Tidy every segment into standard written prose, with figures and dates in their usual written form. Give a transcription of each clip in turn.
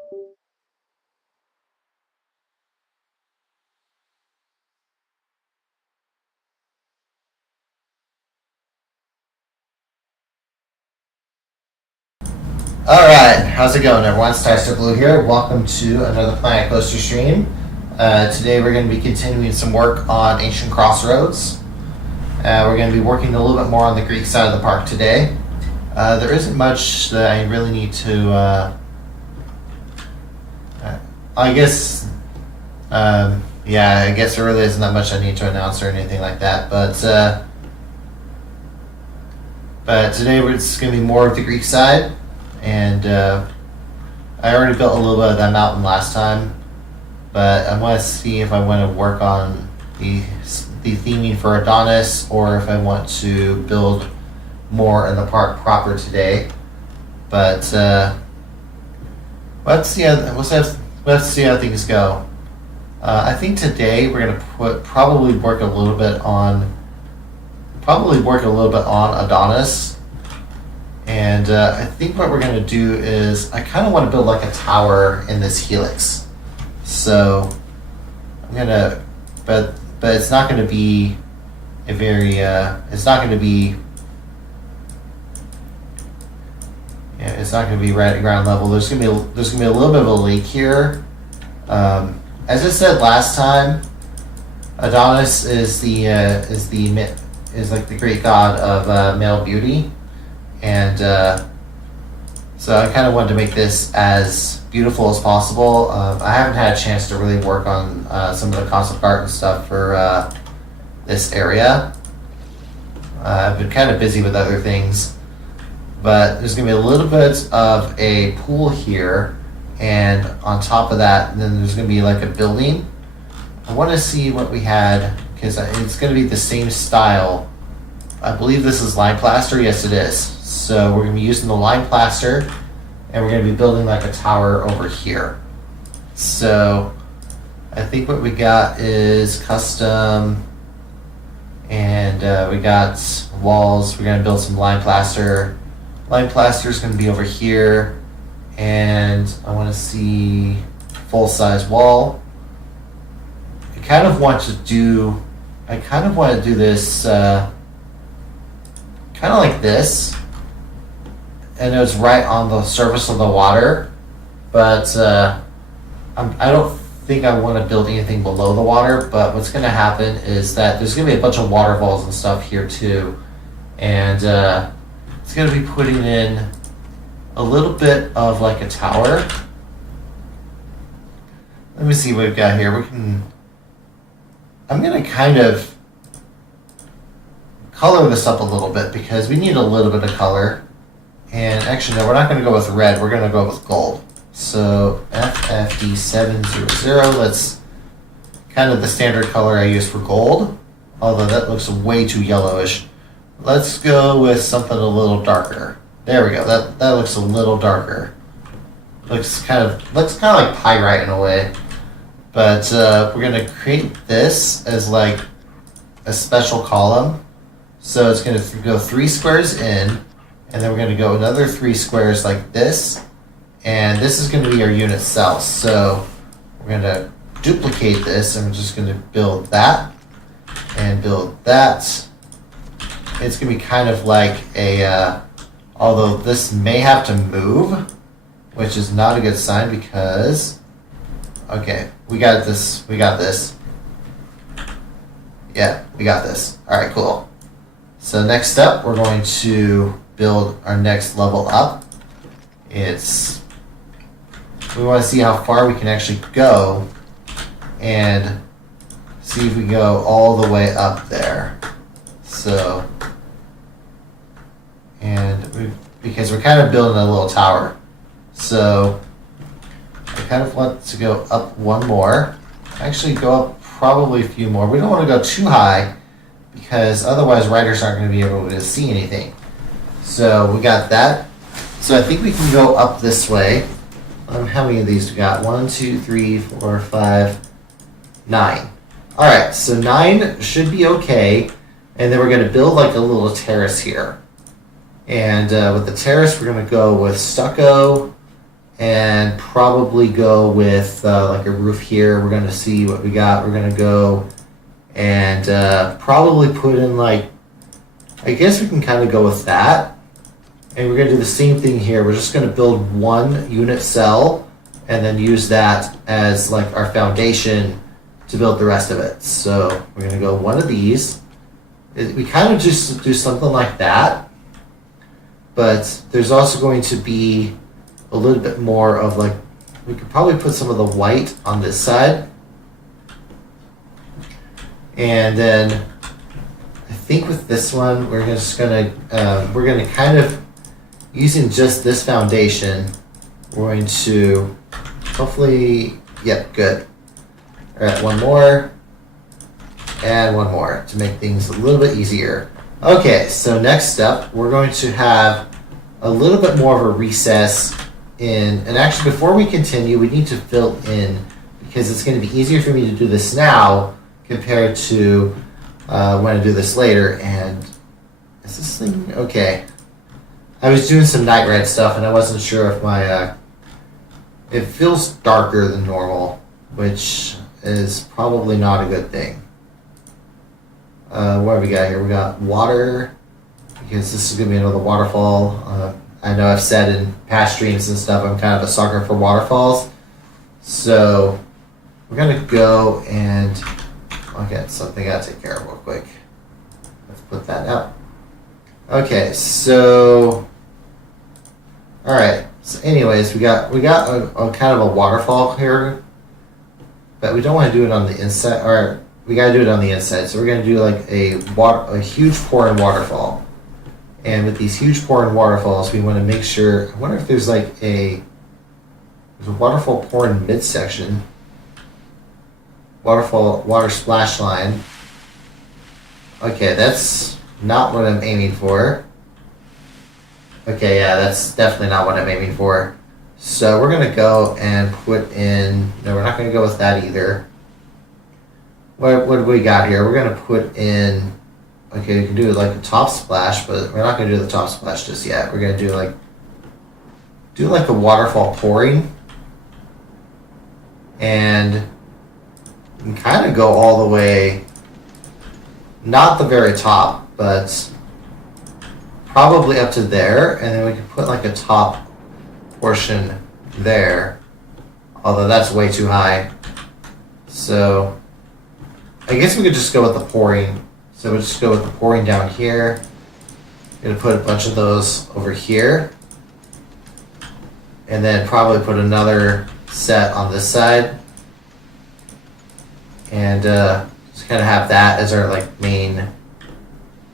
Alright, how's it going everyone? StarStarBlue here. Welcome to another Planet Coaster stream. Today we're going to be continuing some work on Ancient Crossroads. We're going to be working a little bit more on the Greek side of the park today. There isn't much that I really need to... I guess there really isn't that much I need to announce or anything like that. But today it's going to be more of the Greek side. And I already built a little bit of that mountain last time, but I want to see if I want to work on the theming for Adonis or if I want to build more in the park proper today. But let's see how things go. I think today we're going to probably work a little bit on Adonis. And I think what we're going to do is I kind of want to build like a tower in this helix. So I'm going to, but it's not going to be a very, it's not going to be right at ground level. There's going to be a little bit of a lake here. As I said last time, Adonis is like the Greek god of male beauty. And so I kind of wanted to make this as beautiful as possible. I haven't had a chance to really work on some of the concept art and stuff for this area. I've been kind of busy with other things. But there's going to be a little bit of a pool here. And on top of that, then there's going to be like a building. I want to see what we had, because it's going to be the same style. I believe this is lime plaster. Yes, it is. So we're going to be using the lime plaster, and we're going to be building like a tower over here. So I think what we got is custom, and we got walls. We're going to build some lime plaster. Lime plaster is going to be over here, and I want to see full-size wall. I kind of want to do this kind of like this. And it's right on the surface of the water, but I don't think I want to build anything below the water. But what's going to happen is that there's going to be a bunch of waterfalls and stuff here too, and it's going to be putting in a little bit of like a tower. Let me see what we've got here. I'm going to kind of color this up a little bit because we need a little bit of color. And actually, no, we're not going to go with red. We're going to go with gold. So FFD700, that's kind of the standard color I use for gold. Although that looks way too yellowish. Let's go with something a little darker. There we go. That looks a little darker. Looks kind of like pyrite in a way. But we're going to create this as like a special column. So it's going to go 3 squares in. And then we're going to go another 3 squares like this. And this is going to be our unit cell. So we're going to duplicate this, and we're just going to build that and build that. It's going to be kind of like a, although this may have to move, which is not a good sign because, okay, we got this. Yeah, we got this. All right, cool. So next up, we're going to build our next level up. We want to see how far we can actually go and see if we can go all the way up there. So, because we're kind of building a little tower. So I kind of want to go up one more. Actually go up probably a few more. We don't want to go too high because otherwise riders aren't going to be able to see anything. So we got that. So I think we can go up this way. How many of these we got? 1, 2, 3, 4, 5, 9. All right, so 9 should be okay. And then we're going to build like a little terrace here. And with the terrace, we're going to go with stucco and probably go with like a roof here. We're gonna see what we got. We're gonna go and probably put in like, I guess we can kind of go with that. And we're gonna do the same thing here. We're just gonna build one unit cell and then use that as like our foundation to build the rest of it. So we're gonna go one of these. We kind of just do something like that, but there's also going to be a little bit more of like, we could probably put some of the white on this side. And then I think with this one, we're gonna kind of, using just this foundation, we're going to hopefully, yep, good. All right, one more. And one more to make things a little bit easier. Okay, so next step, we're going to have a little bit more of a recess in, and actually before we continue, we need to fill in, because it's going to be easier for me to do this now compared to when I do this later. And is this thing, okay. I was doing some night red stuff and I wasn't sure if my, it feels darker than normal, which is probably not a good thing. What have we got here? We got water, because this is going to be another waterfall. I know I've said in past streams and stuff, I'm kind of a sucker for waterfalls. So we're going to go and I'll get something I got to take care of real quick. Let's put that out. Okay, so all right. So anyways, we got a kind of a waterfall here, but we don't want to do it on the inside, or we got to do it on the inside. So we're going to do like a huge pouring waterfall. And with these huge pouring waterfalls, we want to make sure, I wonder if there's like there's a waterfall pouring midsection. Water splash line. Okay, that's not what I'm aiming for. Okay, yeah, that's definitely not what I'm aiming for. So we're going to go and put in, no, we're not going to go with that either. What do we got here? We're going to put in, okay, we can do like a top splash, but we're not going to do the top splash just yet. We're going to do like a waterfall pouring. And you can kind of go all the way, not the very top, but probably up to there. And then we can put like a top portion there, although that's way too high. So I guess we could just go with the pouring. So we'll just go with the pouring down here. Gonna put a bunch of those over here. And then probably put another set on this side. And just kind of have that as our like main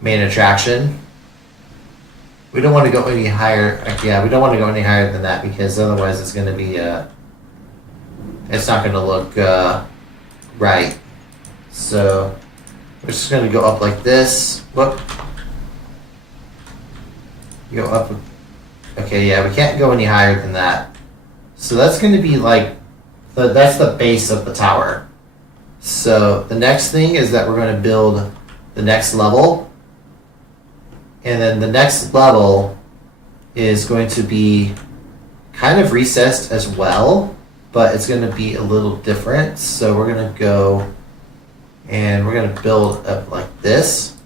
attraction. We don't want to go any higher. Yeah, we don't want to go any higher than that, because otherwise it's going to be it's not going to look right. So we're just going to go up like this. Whoop. Go up. Okay, yeah, we can't go any higher than that. So that's going to be like that's the base of the tower. So the next thing is that we're going to build the next level. And then the next level is going to be kind of recessed as well, but it's going to be a little different. So we're going to go and we're going to build up like this.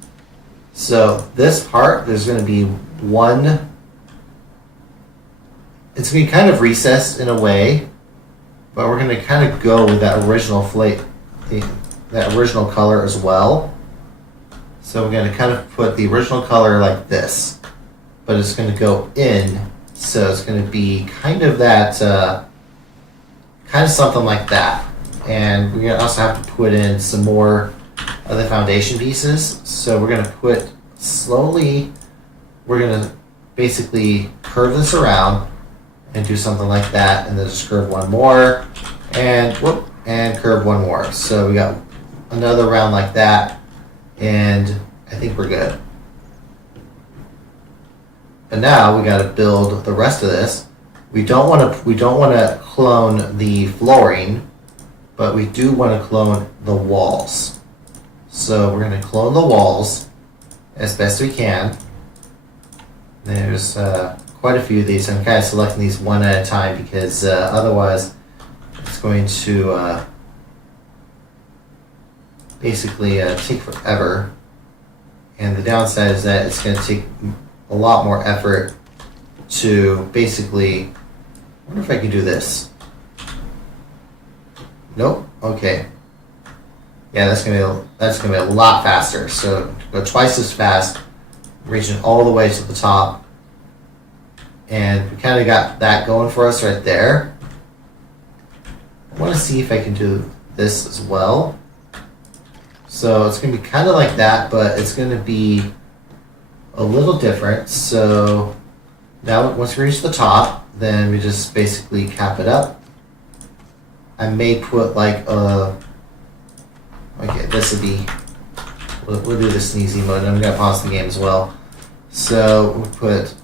So this part, there's going to be one, it's going to be kind of recessed in a way, but we're going to kind of go with that original that original color as well. So we're going to kind of put the original color like this, but it's going to go in. So it's going to be kind of that, kind of something like that. And we're going to also have to put in some more of the foundation pieces. So we're going to put slowly, we're going to basically curve this around and do something like that. And then just curve one more and whoop, and curve one more. So we got another round like that. And I think we're good. But now we got to build the rest of this. We don't want to clone the flooring, but we do want to clone the walls. So we're going to clone the walls as best we can. There's quite a few of these. I'm kind of selecting these one at a time because otherwise it's going to basically take forever. And the downside is that it's going to take a lot more effort to basically. I wonder if I can do this. Nope. Okay. Yeah, that's gonna be a lot faster. So go twice as fast, reaching all the way to the top, and we kind of got that going for us right there. I want to see if I can do this as well. So it's gonna be kind of like that, but it's gonna be a little different. So now once we reach the top, then we just basically cap it up. I may put like a. Okay, this would be. We'll do the sneezy mode. I'm gonna pause the game as well. So we'll put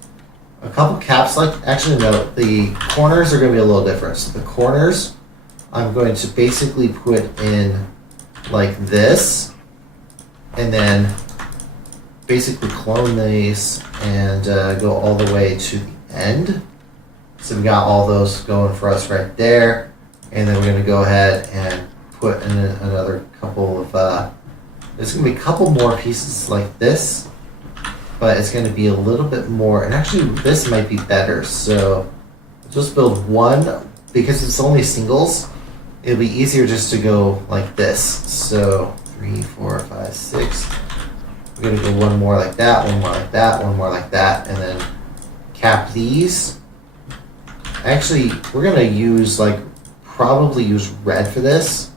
a couple caps. Like actually, no, the corners are gonna be a little different. So the corners, I'm going to basically put in like this, and then basically clone these and go all the way to the end. So we got all those going for us right there, and then we're gonna go ahead and put in another couple of, there's going to be a couple more pieces like this, but it's going to be a little bit more, and actually this might be better, so just build one, because it's only singles, it'll be easier just to go like this, so 3, 4, 5, 6, we're going to go one more like that, one more like that, one more like that, and then cap these. Actually, we're going to use probably use red for this,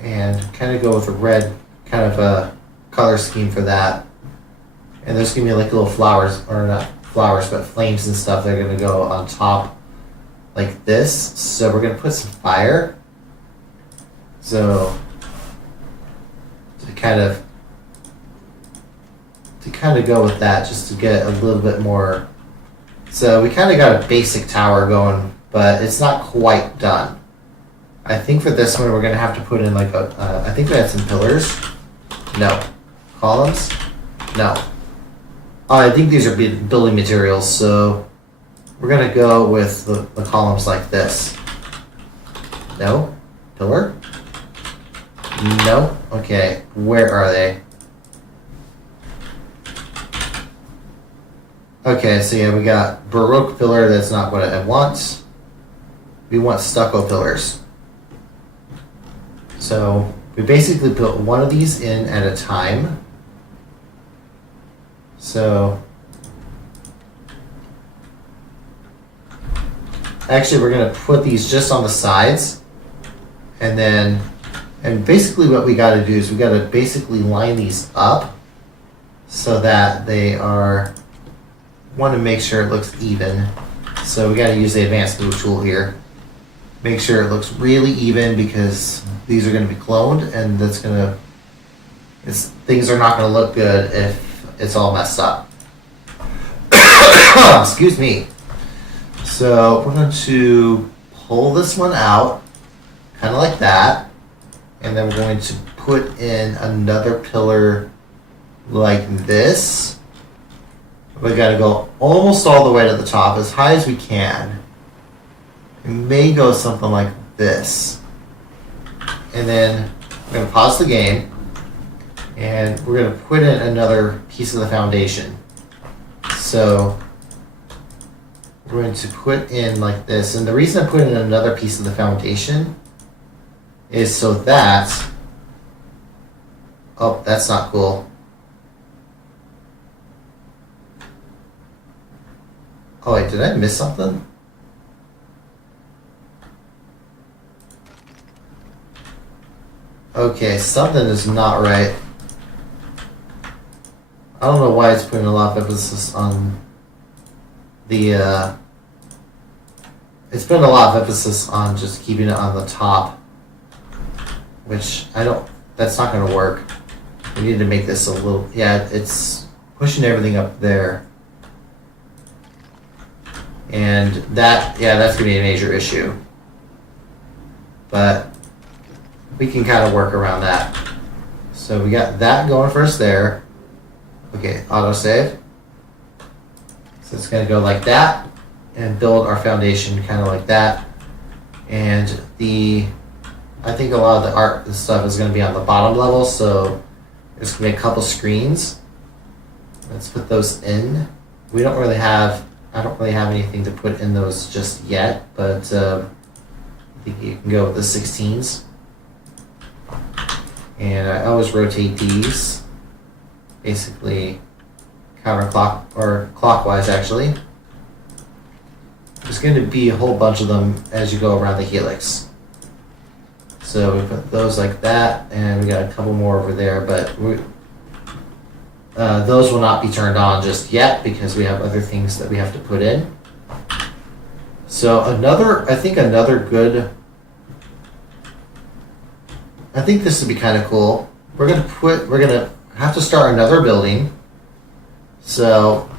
and kind of go with a red kind of a color scheme for that. And there's going to be like little flowers, or not flowers, but flames and stuff that are going to go on top like this. So we're going to put some fire. So to kind of go with that, just to get a little bit more. So we kind of got a basic tower going, but it's not quite done. I think for this one we're going to have to put in like a, I think we had some pillars. No. Columns? No. Oh, I think these are building materials, so we're going to go with the columns like this. No. Pillar? No. Okay, where are they? Okay, so yeah, we got Baroque pillar, that's not what I want. We want stucco pillars. So we basically put one of these in at a time. So actually we're going to put these just on the sides, and basically what we got to do is we got to basically line these up so that they are, want to make sure it looks even. So we got to use the advanced move tool here. Make sure it looks really even, because these are going to be cloned, and that's going to, things are not going to look good if it's all messed up. Excuse me. So we're going to pull this one out, kind of like that, and then we're going to put in another pillar like this. We got to go almost all the way to the top, as high as we can. It may go something like this. And then we're going to pause the game, and we're going to put in another piece of the foundation. So we're going to put in like this. And the reason I put in another piece of the foundation is so that, oh, that's not cool. Oh wait, did I miss something? Okay, something is not right. I don't know why it's putting a lot of emphasis on the, it's putting a lot of emphasis on just keeping it on the top, which that's not going to work. We need to make this a little, yeah, it's pushing everything up there. And that, yeah, that's going to be a major issue. But we can kind of work around that. So we got that going for us there. Okay, autosave. So it's going to go like that and build our foundation kind of like that. And I think a lot of the art and stuff is going to be on the bottom level, so there's going to be a couple screens. Let's put those in. I don't really have anything to put in those just yet, but I think you can go with the 16s. And I always rotate these, basically clockwise actually. There's going to be a whole bunch of them as you go around the helix. So we put those like that, and we got a couple more over there, but those will not be turned on just yet because we have other things that we have to put in. So I think this would be kind of cool. We're gonna have to start another building. So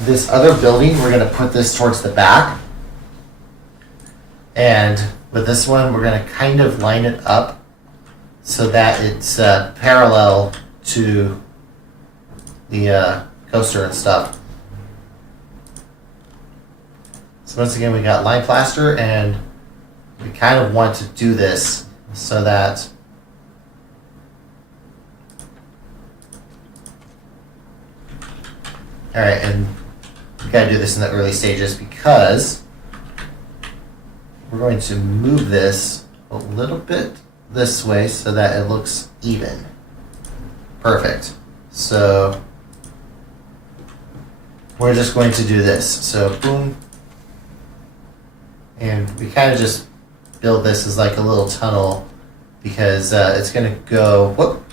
this other building, we're gonna put this towards the back. And with this one, we're gonna kind of line it up so that it's parallel to the coaster and stuff. So once again, we got line plaster, and we kind of want to do this so that alright, and we gotta do this in the early stages because we're going to move this a little bit this way so that it looks even. Perfect. So we're just going to do this. So boom. And we kind of just build this as like a little tunnel because it's going to go, whoop.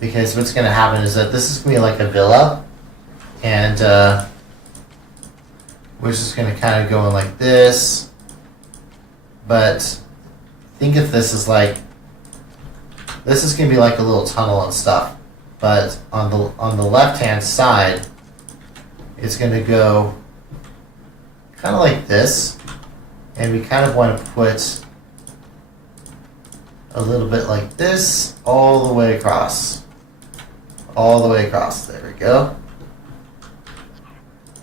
Because what's going to happen is that this is going to be like a villa. And we're just going to kind of go in like this. But think if this is like, this is going to be like a little tunnel and stuff. But on the left-hand side, it's going to go kind of like this. And we kind of want to put a little bit like this all the way across. All the way across. There we go.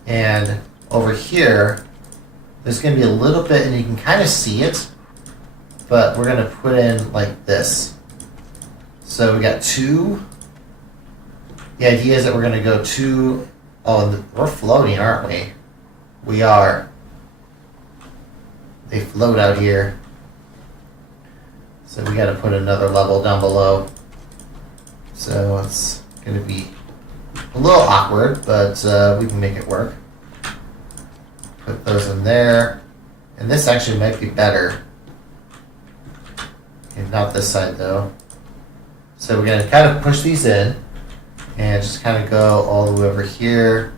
And over here, there's going to be a little bit, and you can kind of see it, but we're going to put in like this. So we got two. The idea is that we're going to go two. Oh, we're floating, aren't we? We are. They float out here. So we got to put another level down below. So it's going to be a little awkward, but we can make it work. Put those in there. And this actually might be better. Okay, not this side though. So we're going to kind of push these in and just kind of go all the way over here.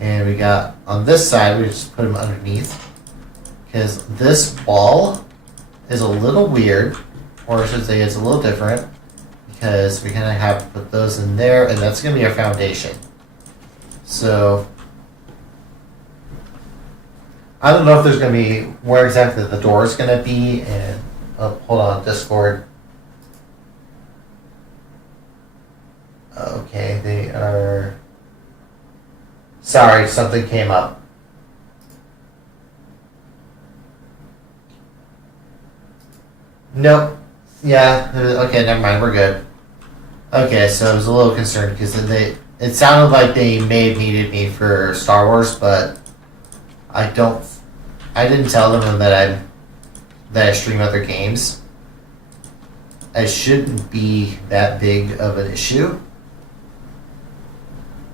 And we got on this side, we just put them underneath. Because this wall is a little weird, or I should say it's a little different. Because we're going to have to put those in there, and that's going to be our foundation. So I don't know if there's going to be where exactly the door is going to be. And hold on, Discord. Okay, they are. Sorry, something came up. Nope. Yeah. Okay, never mind. We're good. Okay, so I was a little concerned because it sounded like they may have needed me for Star Wars, but I didn't tell them that I stream other games. It shouldn't be that big of an issue,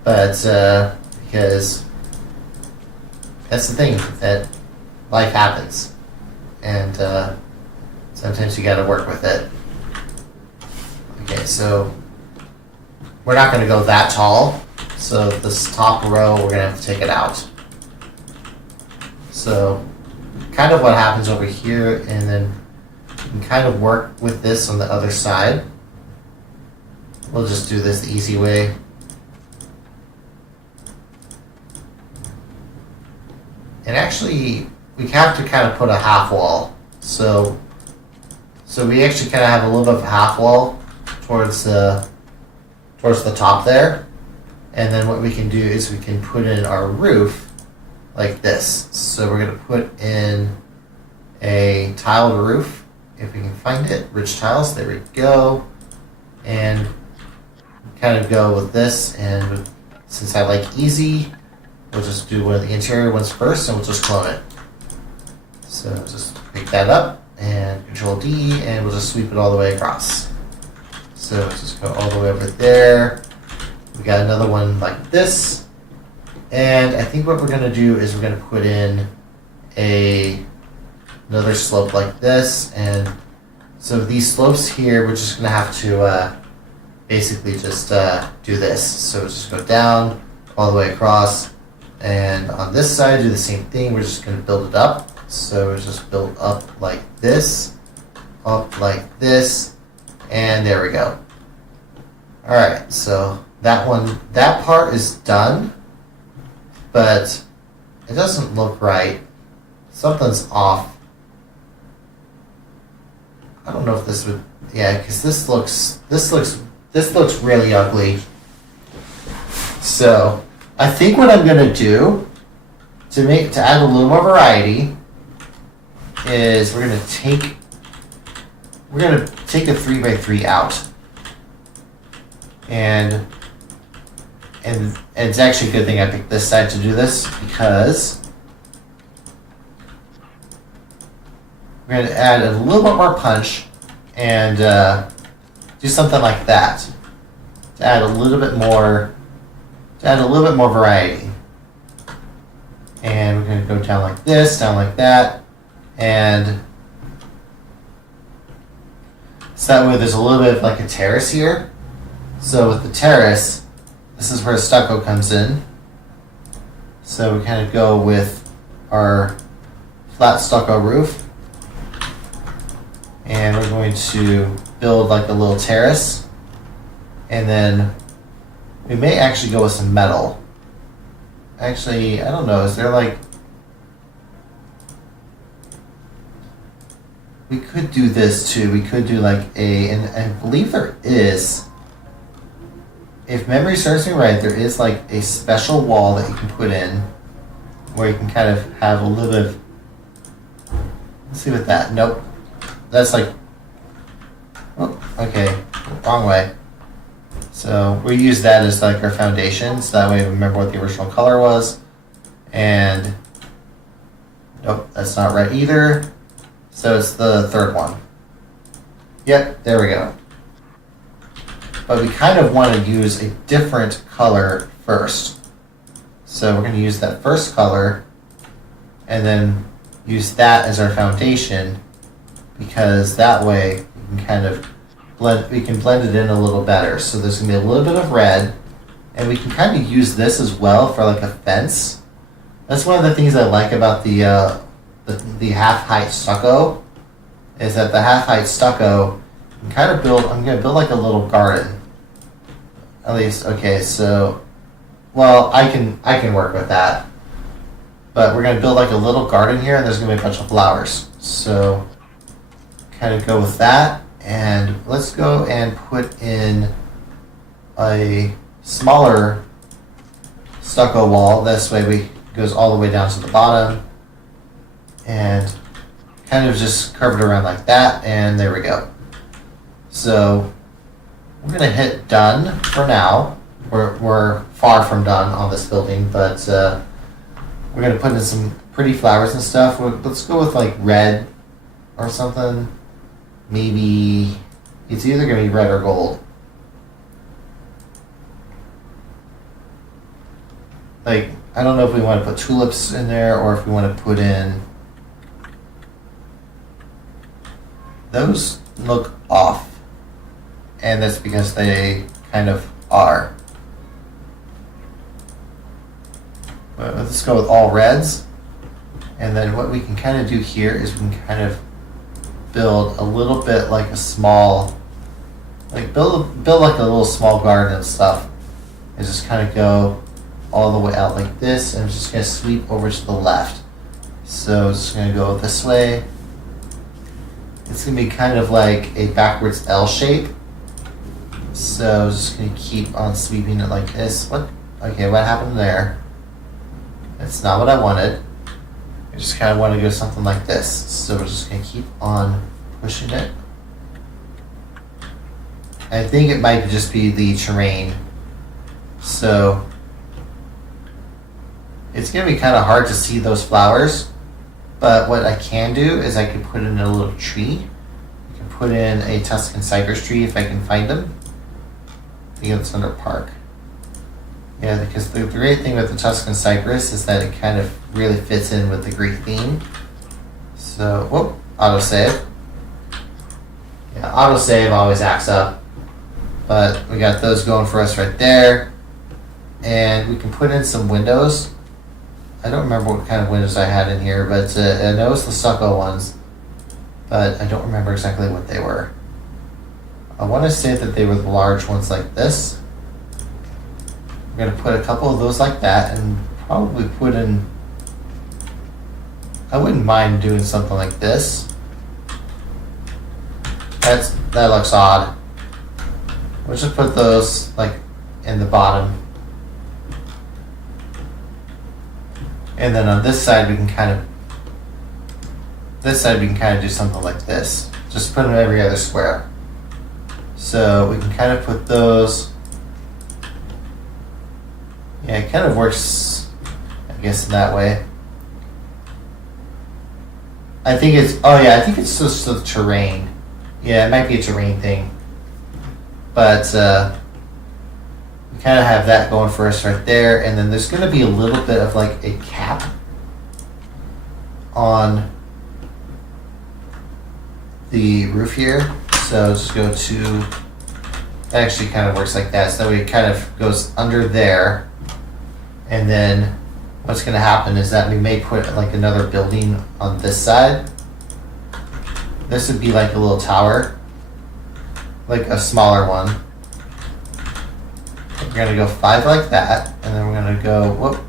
but because that's the thing, that life happens, and sometimes you got to work with it. Okay, so we're not going to go that tall, so this top row, we're going to have to take it out. So kind of what happens over here, and then you can kind of work with this on the other side. We'll just do this the easy way. And actually, we have to kind of put a half wall. So we actually kind of have a little bit of a half wall towards the top there. And then what we can do is we can put in our roof like this. So we're going to put in a tiled roof, if we can find it. Rich tiles, there we go. And kind of go with this, and since I like easy, we'll just do one of the interior ones first, and we'll just clone it. So just pick that up, and Control D, and we'll just sweep it all the way across. So just go all the way over there. We got another one like this. And I think what we're going to do is we're going to put in another slope like this. And so these slopes here, we're just going to have to basically just do this. So just go down all the way across. And on this side, do the same thing. We're just going to build it up. So we just build up like this, and there we go. All right, so that part is done, but it doesn't look right. Something's off. I don't know if this would, yeah, because this looks really ugly. So I think what I'm gonna do to add a little more variety is we're gonna take a 3x3 out, and it's actually a good thing I picked this side to do this, because we're gonna add a little bit more punch and do something like that to add a little bit more variety. And we're gonna go down like this, down like that. And so that way there's a little bit of like a terrace here. So with the terrace, this is where stucco comes in. So we kind of go with our flat stucco roof. And we're going to build like a little terrace. And then we may actually go with some metal. Actually, I don't know, is there like... We could do this too. We could do like and I believe there is, if memory serves me right, there is like a special wall that you can put in where you can kind of have a little bit of, let's see with that. Nope. That's like, oh, okay, wrong way. So we use that as like our foundation, so that way we remember what the original color was. And nope, that's not right either. So it's the third one. Yep, there we go. But we kind of want to use a different color first. So we're going to use that first color and then use that as our foundation, because that way we can kind of blend it in a little better. So there's going to be a little bit of red, and we can kind of use this as well for like a fence. That's one of the things I like about the half-height stucco, is that the half-height stucco can kind of build, I'm going to build like a little garden. At least, okay, so, well, I can work with that. But we're going to build like a little garden here, and there's going to be a bunch of flowers. So, kind of go with that, and let's go and put in a smaller stucco wall. This way it goes all the way down to the bottom. And kind of just curve it around like that, and there we go. So we're gonna hit done for now. We're far from done on this building, but we're gonna put in some pretty flowers and stuff. Let's go with like red or something. Maybe it's either gonna be red or gold. Like, I don't know if we want to put tulips in there or if we want to put in... Those look off, and that's because they kind of are. But let's go with all reds, and then what we can kind of do here is we can kind of build a little bit like a small, like build like a little small garden and stuff, and just kind of go all the way out like this, and I'm just going to sweep over to the left. So it's just going to go this way. It's going to be kind of like a backwards L shape. So I'm just going to keep on sweeping it like this. What Okay, what happened there? That's not what I wanted. I just kind of want to go something like this. So we're just going to keep on pushing it. I think it might just be the terrain. So it's going to be kind of hard to see those flowers. But what I can do is I can put in a little tree. I can put in a Tuscan cypress tree if I can find them. I think it's under park. Yeah, because the great thing with the Tuscan cypress is that it kind of really fits in with the Greek theme. So, whoop, autosave. Yeah, autosave always acts up. But we got those going for us right there. And we can put in some windows. I don't remember what kind of windows I had in here, but I know it's the stucco ones. But I don't remember exactly what they were. I want to say that they were the large ones like this. We're going to put a couple of those like that and probably put in... I wouldn't mind doing something like this. That looks odd. We'll just put those like in the bottom. And then on this side we can kind of do something like this. Just put them in every other square. So we can kind of put those. Yeah, it kind of works, I guess, in that way. I think it's just the terrain. Yeah, it might be a terrain thing. But we kind of have that going for us right there. And then there's going to be a little bit of like a cap on the roof here. So just go to, that actually kind of works like that. So it kind of goes under there. And then what's going to happen is that we may put like another building on this side. This would be like a little tower, like a smaller one. We're going to go 5 like that, and then we're going to go, whoop.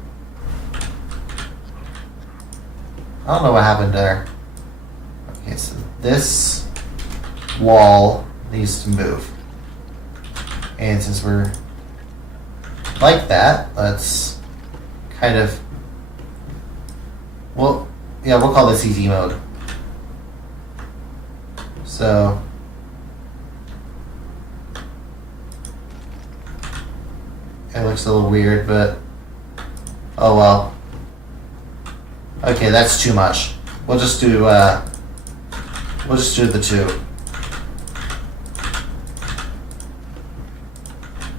I don't know what happened there. Okay, so this wall needs to move. And since we're like that, let's kind of, well, yeah, we'll call this easy mode. So it looks a little weird, but oh well. Okay, that's too much. We'll just do the 2.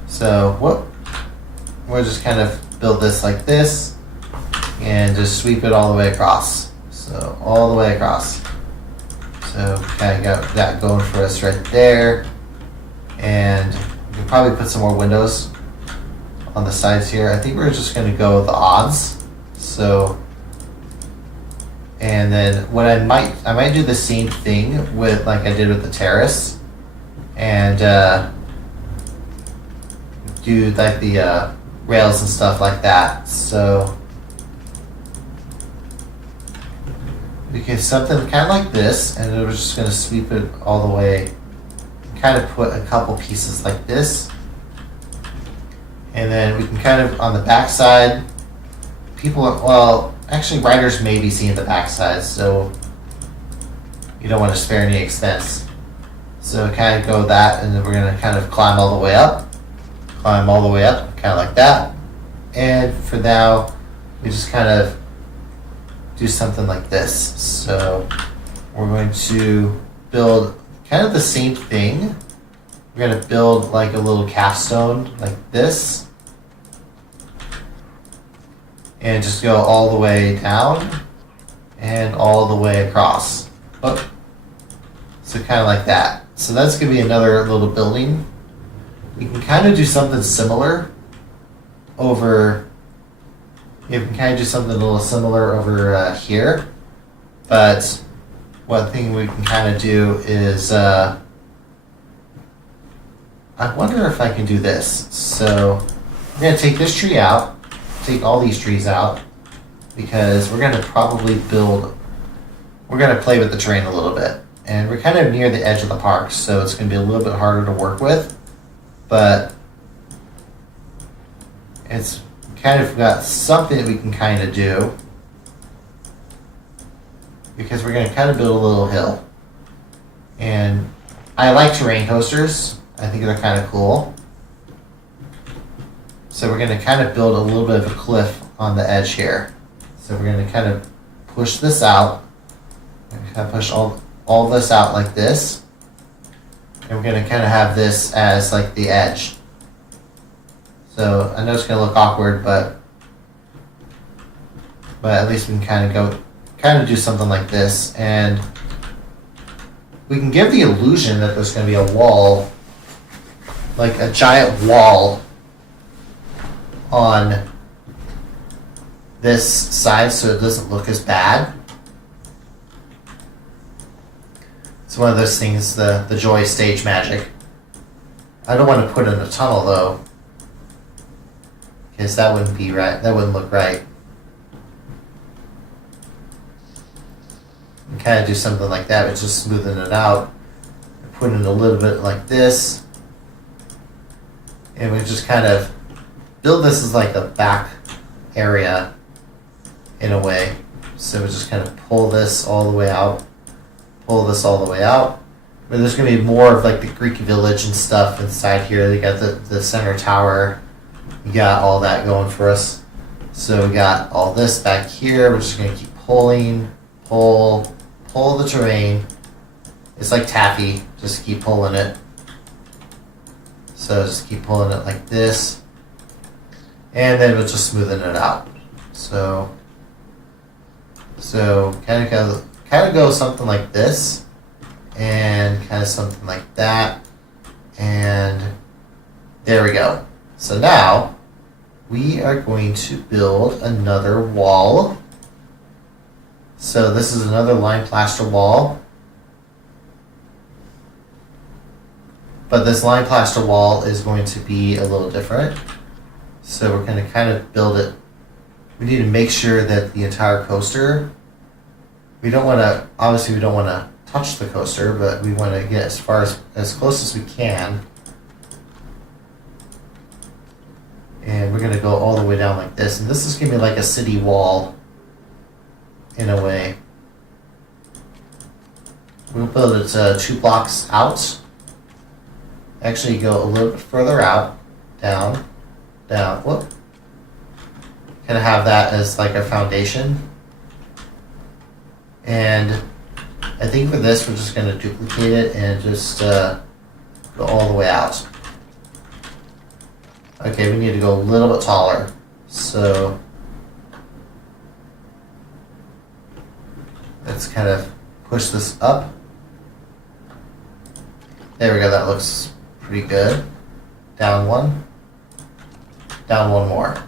So whoop, we'll just kind of build this like this and just sweep it all the way across. So all the way across. So kind of got that going for us right there. And we can probably put some more windows on the sides here. I think we're just going to go with the odds. So, and then what I might do the same thing with like I did with the terrace, and do like the rails and stuff like that. So because something kind of like this, and we're just going to sweep it all the way, kind of put a couple pieces like this, and then we can kind of on the back side, actually riders may be seeing the back side, so you don't want to spare any expense. So kind of go that, and then we're going to kind of climb all the way up, kind of like that. And for now, we just kind of do something like this. So we're going to build kind of the same thing. We're going to build like a little capstone like this. And just go all the way down and all the way across. Oh. So kind of like that. So that's going to be another little building. We can kind of do something similar over, you can kind of do something a little similar over here. But one thing we can kind of do is, I wonder if I can do this. So I'm going to take this tree out, take all these trees out, because we're going to probably we're going to play with the terrain a little bit. And we're kind of near the edge of the park, so it's going to be a little bit harder to work with. But kind of got something that we can kind of do, because we're going to kind of build a little hill. And I like terrain coasters. I think they're kind of cool. So we're going to kind of build a little bit of a cliff on the edge here. So we're going to kind of push this out. Kind of push all this out like this. And we're going to kind of have this as like the edge. So I know it's going to look awkward, but at least we can kind of do something like this. And we can give the illusion that there's going to be a wall, like a giant wall on this side so it doesn't look as bad. It's one of those things, the joy of stage magic. I don't want to put in a tunnel though, because that wouldn't be right. That wouldn't look right. And kind of do something like that, but just smoothing it out. Put in a little bit like this, and we just kind of build this as like a back area in a way. So we just kind of pull this all the way out, pull this all the way out. But there's going to be more of like the Greek village and stuff inside here. They got the center tower. We got all that going for us. So we got all this back here. We're just going to keep pulling, pull the terrain. It's like taffy. Just keep pulling it. So just keep pulling it like this. And then we'll just smoothen it out. So kind of go something like this, and kind of something like that, and there we go. So now we are going to build another wall. So this is another lime plaster wall, but this lime plaster wall is going to be a little different. So we're going to kind of build it. We need to make sure that the entire coaster, we don't want to touch the coaster, but we want to get as close as we can. And we're going to go all the way down like this. And this is going to be like a city wall in a way. We'll build it 2 blocks out. Actually go a little bit further out, down, whoop. Kind of have that as like a foundation. And I think for this, we're just going to duplicate it and just go all the way out. Okay, we need to go a little bit taller. So let's kind of push this up. There we go, that looks pretty good. Down one more.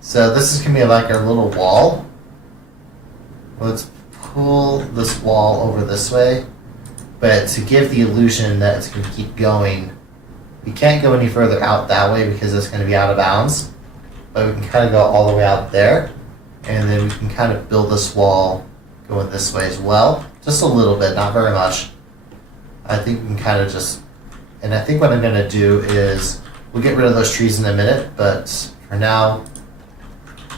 So this is going to be like our little wall. Let's pull this wall over this way, but to give the illusion that it's going to keep going, we can't go any further out that way because it's going to be out of bounds, but we can kind of go all the way out there, and then we can kind of build this wall going this way as well, just a little bit, not very much. I think we can kind of just, and I think what I'm going to do is, we'll get rid of those trees in a minute, but for now,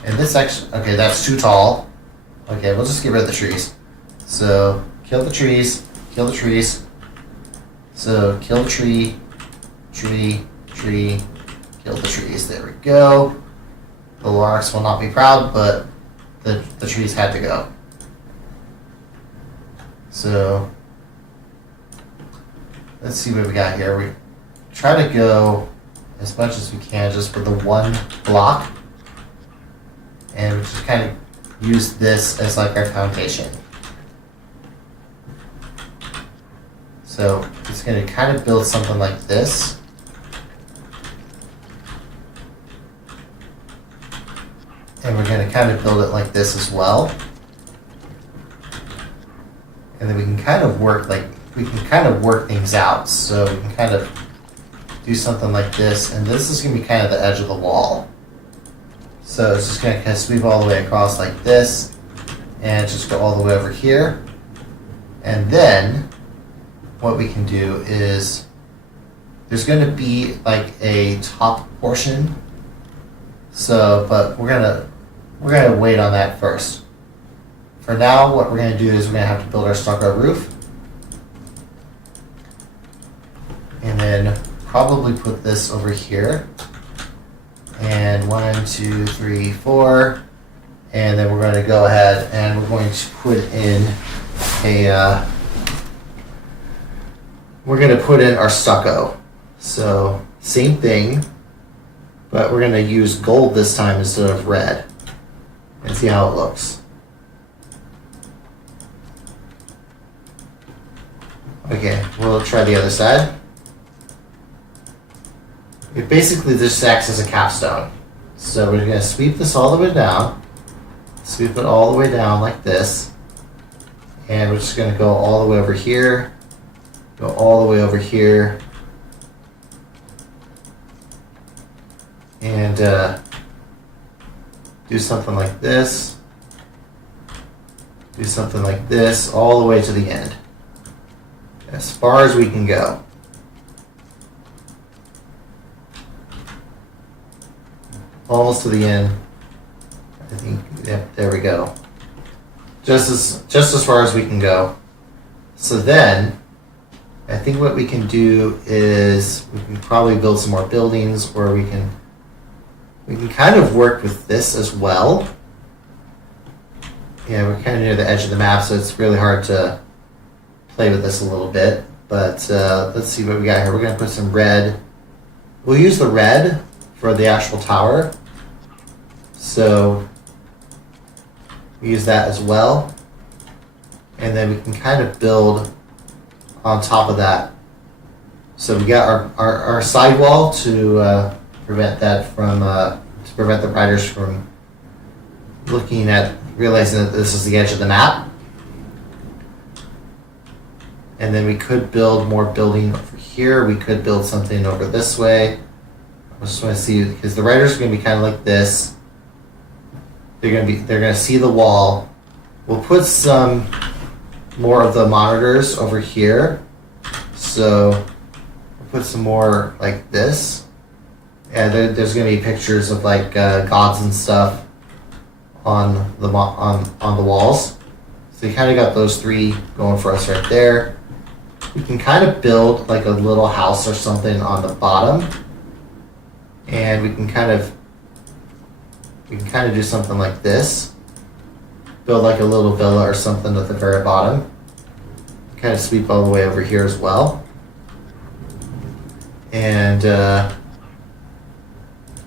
and this actually, okay, that's too tall. Okay, we'll just get rid of the trees. So, kill the trees. So, kill the tree, kill the trees. There we go. The larks will not be proud, but the trees had to go. So, let's see what we got here. We try to go as much as we can just with the 1 block. And we just kind of use this as like our foundation. So it's going to kind of build something like this. And we're going to kind of build it like this as well. And then we can kind of work things out. So we can kind of do something like this. And this is going to be kind of the edge of the wall. So it's just going to kind of sweep all the way across like this, and just go all the way over here. And then what we can do is, there's going to be like a top portion So, but we're gonna wait on that first. For now, what we're gonna do is we're gonna have to build our stucco roof, and then probably put this over here. And 1, 2, 3, 4, and then we're going to go ahead and we're going to put in we're going to put in our stucco. So same thing, but we're going to use gold this time instead of red, and see how it looks. Okay, we'll try the other side. It basically just acts as a capstone. So we're going to sweep this all the way down. Sweep it all the way down like this. And we're just going to go all the way over here. Go all the way over here. And do something like this. Do something like this all the way to the end. As far as we can go. Almost to the end. I think, yep, there we go. Just as far as we can go. So then, I think what we can do is we can probably build some more buildings, or we can kind of work with this as well. Yeah, we're kind of near the edge of the map, so it's really hard to play with this a little bit. But let's see what we got here. We're going to put some red. We'll use the red for the actual tower. So we use that as well. And then we can kind of build on top of that. So we got our sidewall to prevent that from to prevent the riders from realizing that this is the edge of the map. And then we could build more building over here. We could build something over this way. I just want to see, because the riders are going to be kind of like this. They're going to see the wall. We'll put some more of the monitors over here. So we'll put some more like this. And there's going to be pictures of like gods and stuff on the walls. So you kind of got those three going for us right there. We can kind of build like a little house or something on the bottom. And we can kind of do something like this. Build like a little villa or something at the very bottom. Kind of sweep all the way over here as well. And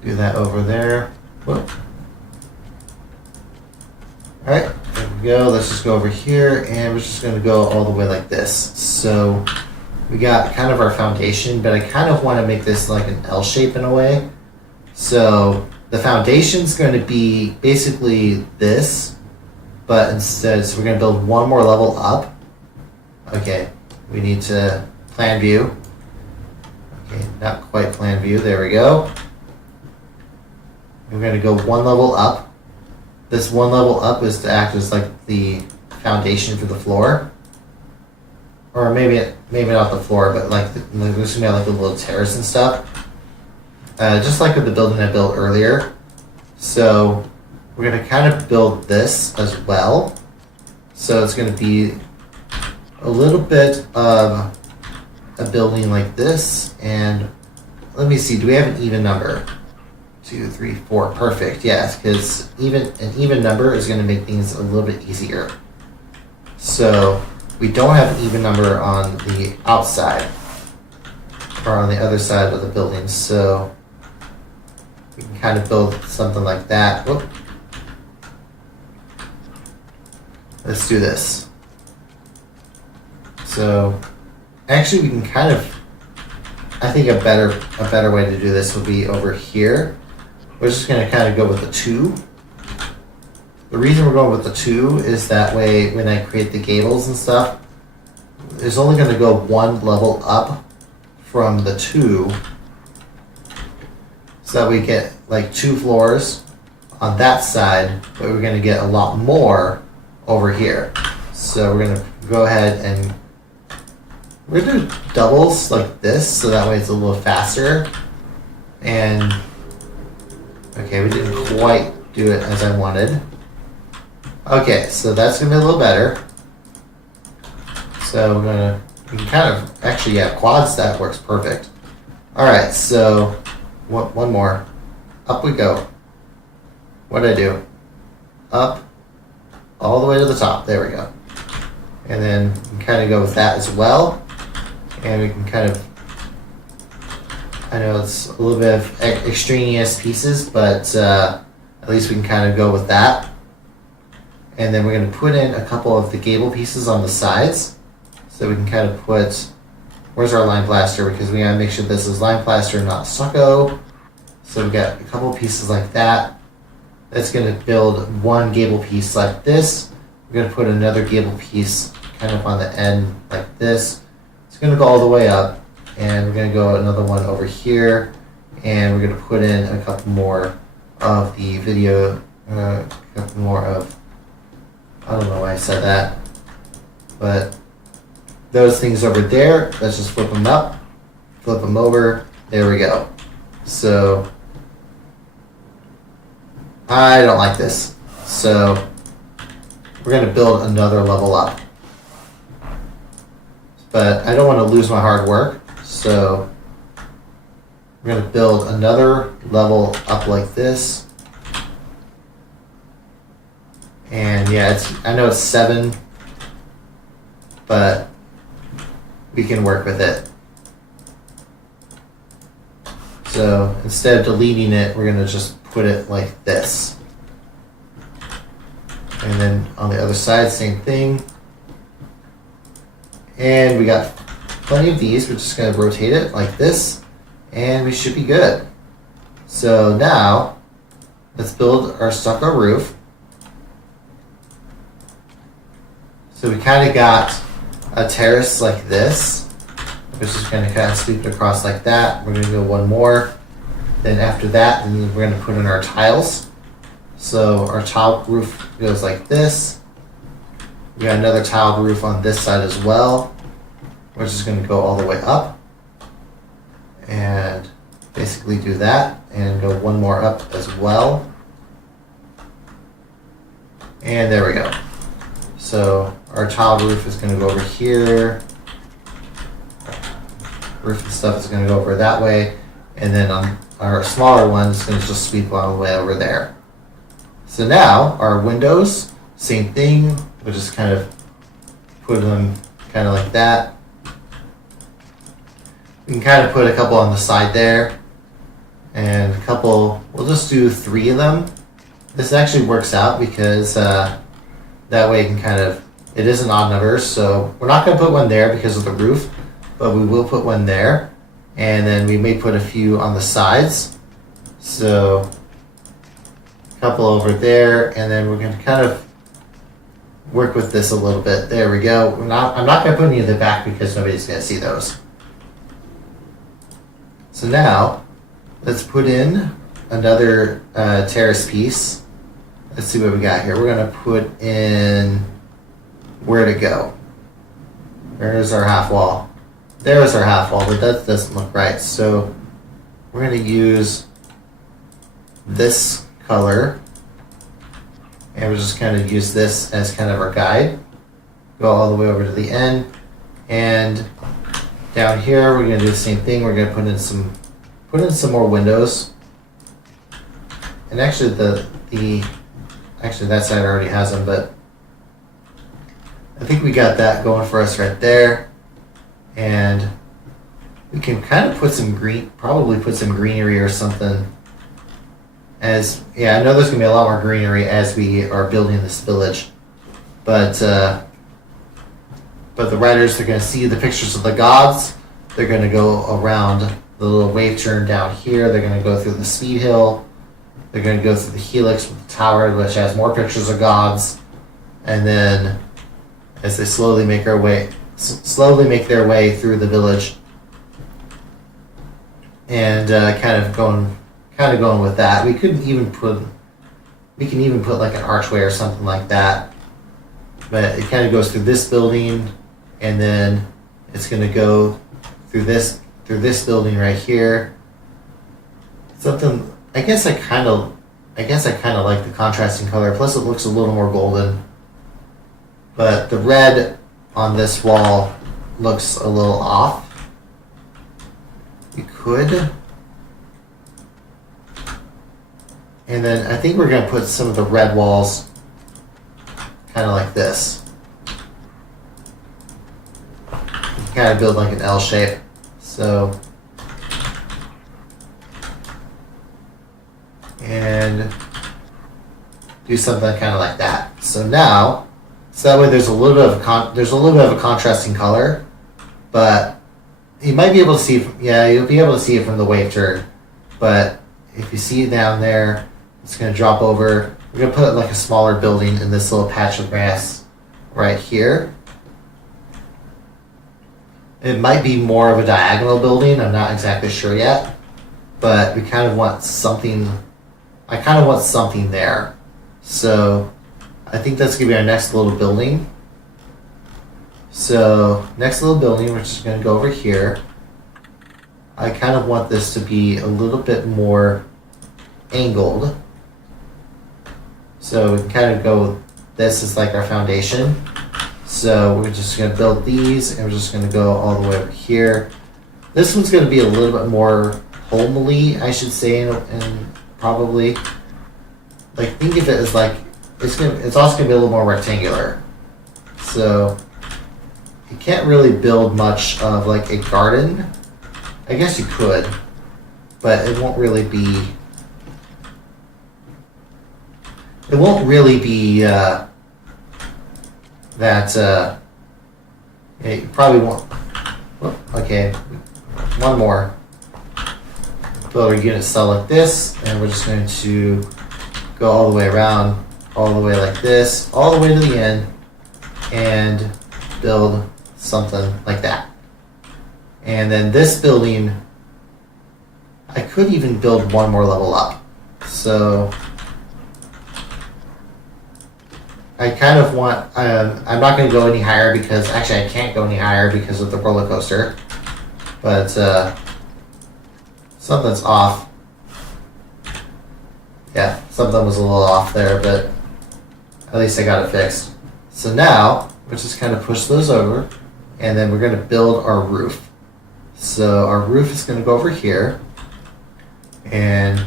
do that over there. Whoop. Alright, there we go. Let's just go over here, and we're just going to go all the way like this. So we got kind of our foundation, but I kind of want to make this like an L shape in a way. So the foundation's going to be basically this, but instead, so we're going to build one more level up. Okay, we need to plan view. Okay, not quite plan view. There we go. We're going to go one level up. This one level up is to act as like the foundation for the floor. Or maybe not the floor, but like there's going to be like a little terrace and stuff. Just like with the building I built earlier. So we're going to kind of build this as well. So it's going to be a little bit of a building like this. And let me see, do we have an even number? 2, 3, 4, perfect, yes, because an even number is going to make things a little bit easier. So we don't have an even number on the outside, or on the other side of the building, so we can kind of build something like that. Whoop. Let's do this. So actually we can kind of, I think a better way to do this would be over here. We're just going to kind of go with the 2. The reason we're going with the 2 is that way when I create the gables and stuff, it's only going to go one level up from the 2. So that we get like 2 floors on that side, but we're going to get a lot more over here. So we're going to go ahead and we're going to do doubles like this, so that way it's a little faster. And Okay, we didn't quite do it as I wanted. Okay, so that's gonna be a little better. So we can kind of, actually, yeah, quads, that works perfect. All right, so one more. Up we go. What did I do? Up, all the way to the top. There we go. And then we can kind of go with that as well. And we can kind of, I know it's a little bit of extraneous pieces, but at least we can kind of go with that. And then we're going to put in a couple of the gable pieces on the sides. So we can kind of put, where's our lime plaster? Because we got to make sure this is lime plaster, not stucco. So we got a couple of pieces like that. That's going to build one gable piece like this. We're going to put another gable piece kind of on the end like this. It's going to go all the way up. And we're going to go another one over here. And we're going to put in a couple more of the video, a couple more of, I don't know why I said that, but those things over there, let's just flip them up, flip them over, there we go. So, I don't like this. So, we're going to build another level up. But I don't want to lose my hard work, so we're going to build another level up like this. And yeah, I know it's 7, but we can work with it. So instead of deleting it, we're going to just put it like this. And then on the other side, same thing. And we got plenty of these. We're just going to rotate it like this, and we should be good. So now, let's build our stucco roof. So we kind of got a terrace like this, which is going to kind of sweep it across like that. We're going to go one more. Then after that, then we're going to put in our tiles. So our tile roof goes like this. We got another tile roof on this side as well, which is going to go all the way up. And basically do that and go one more up as well. And there we go. So our tile roof is going to go over here. Roof and stuff is going to go over that way. And then on our smaller one is going to just sweep all the way over there. So now our windows, same thing. We'll just kind of put them kind of like that. We can kind of put a couple on the side there. And a couple, we'll just do 3 of them. This actually works out because that way you can kind of, it is an odd number, so we're not going to put one there because of the roof, but we will put one there. And then we may put a few on the sides. So a couple over there, and then we're going to kind of work with this a little bit. There we go. I'm not going to put any of the back because nobody's going to see those. So now, let's put in another terrace piece. Let's see what we got here. We're going to put in where to go. There's our half wall. There's our half wall, but that doesn't look right. So we're going to use this color, and we'll just kind of use this as kind of our guide. Go all the way over to the end, and down here we're going to do the same thing. We're going to put in some more windows. And actually actually that side already has them, but I think we got that going for us right there. And we can kind of put some probably put some greenery or something. I know there's going to be a lot more greenery as we are building this village. But the writers are going to see the pictures of the gods. They're going to go around the little wave turn down here. They're going to go through the speed hill. They're going to go through the helix with the tower, which has more pictures of gods. And then as they slowly make their way through the village, and kind of going with that. We can even put like an archway or something like that. But it kind of goes through this building, and then it's going to go through this building right here. Something I guess I kind of like the contrasting color. Plus, it looks a little more golden. But the red on this wall looks a little off. You could. And then I think we're going to put some of the red walls kind of like this. Kind of build like an L shape. So, and do something kind of like that. So now, so that way there's a little bit of a contrasting color, but you might be able to see. You'll be able to see it from the wave turn. But if you see it down there, it's going to drop over. We're going to put like a smaller building in this little patch of grass right here. It might be more of a diagonal building. I'm not exactly sure yet, but we kind of want something. I kind of want something there. So I think that's going to be our next little building. So next little building, we're just going to go over here. I kind of want this to be a little bit more angled. So we can kind of go with this as like our foundation. So we're just going to build these, and we're just going to go all the way over here. This one's going to be a little bit more homely, I should say, and probably like think of it as like it's also going to be a little more rectangular. So you can't really build much of like a garden. I guess you could, but it won't really be. It won't really be that. You probably won't. Okay, one more. Build our unit cell like this, and we're just going to go all the way around, all the way like this, all the way to the end, and build something like that. And then this building, I could even build one more level up. So I kind of want, I'm not going to go any higher because, actually I can't go any higher because of the roller coaster. But something's off. Yeah, something was a little off there, but at least I got it fixed. So now, we're just kind of push those over, and then we're going to build our roof. So our roof is going to go over here, and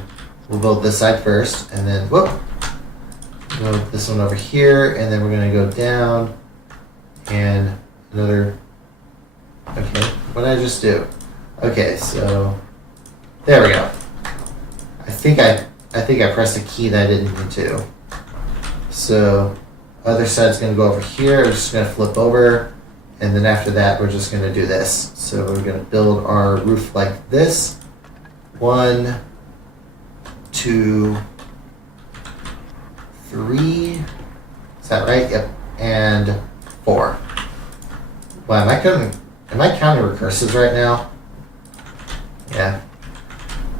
we'll build this side first, and then, whoop, go this one over here, and then we're going to go down, and another, okay, what did I just do? Okay, so, there we go. I think I pressed a key that I didn't need to. So, other side's going to go over here, we're just going to flip over, and then after that, we're just going to do this. So we're going to build our roof like this. 1, 2, 3. Is that right? Yep. And 4. Wow, am I counting recursives right now? Yeah.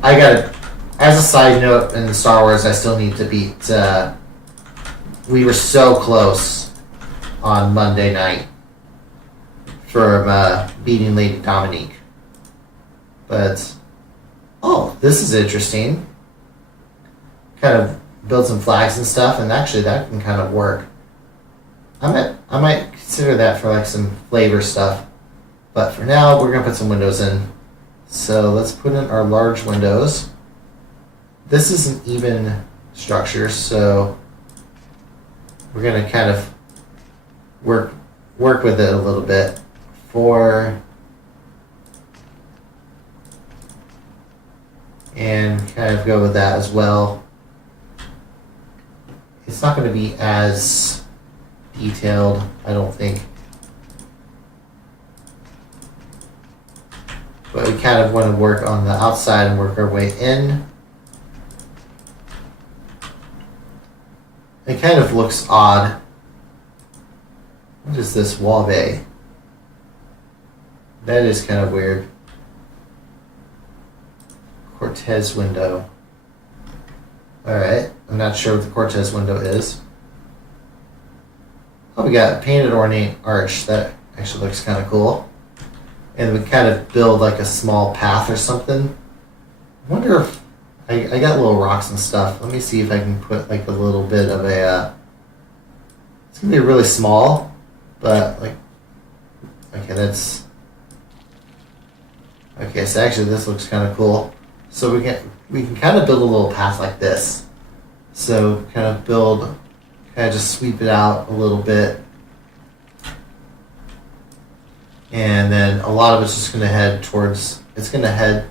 I gotta, as a side note in Star Wars, I still need to beat, we were so close on Monday night from beating Lady Dominique. But, oh, this is interesting. Kind of build some flags and stuff, and actually that can kind of work. I might consider that for like some flavor stuff. But for now, we're going to put some windows in. So let's put in our large windows. This is an even structure, so we're going to kind of work with it a little bit. And kind of go with that as well. It's not going to be as detailed, I don't think. But we kind of want to work on the outside and work our way in. It kind of looks odd. What is this wall bay? That is kind of weird. Cortez window. Alright, I'm not sure what the Cortez window is. Oh, we got a painted ornate arch. That actually looks kind of cool. And we kind of build like a small path or something. I I got little rocks and stuff. Let me see if I can put like a little bit of a, it's gonna be really small, but like, okay, that's, okay, so actually this looks kind of cool. So we can kind of build a little path like this. So kind of just sweep it out a little bit. And then a lot of it's just gonna head towards, it's gonna head,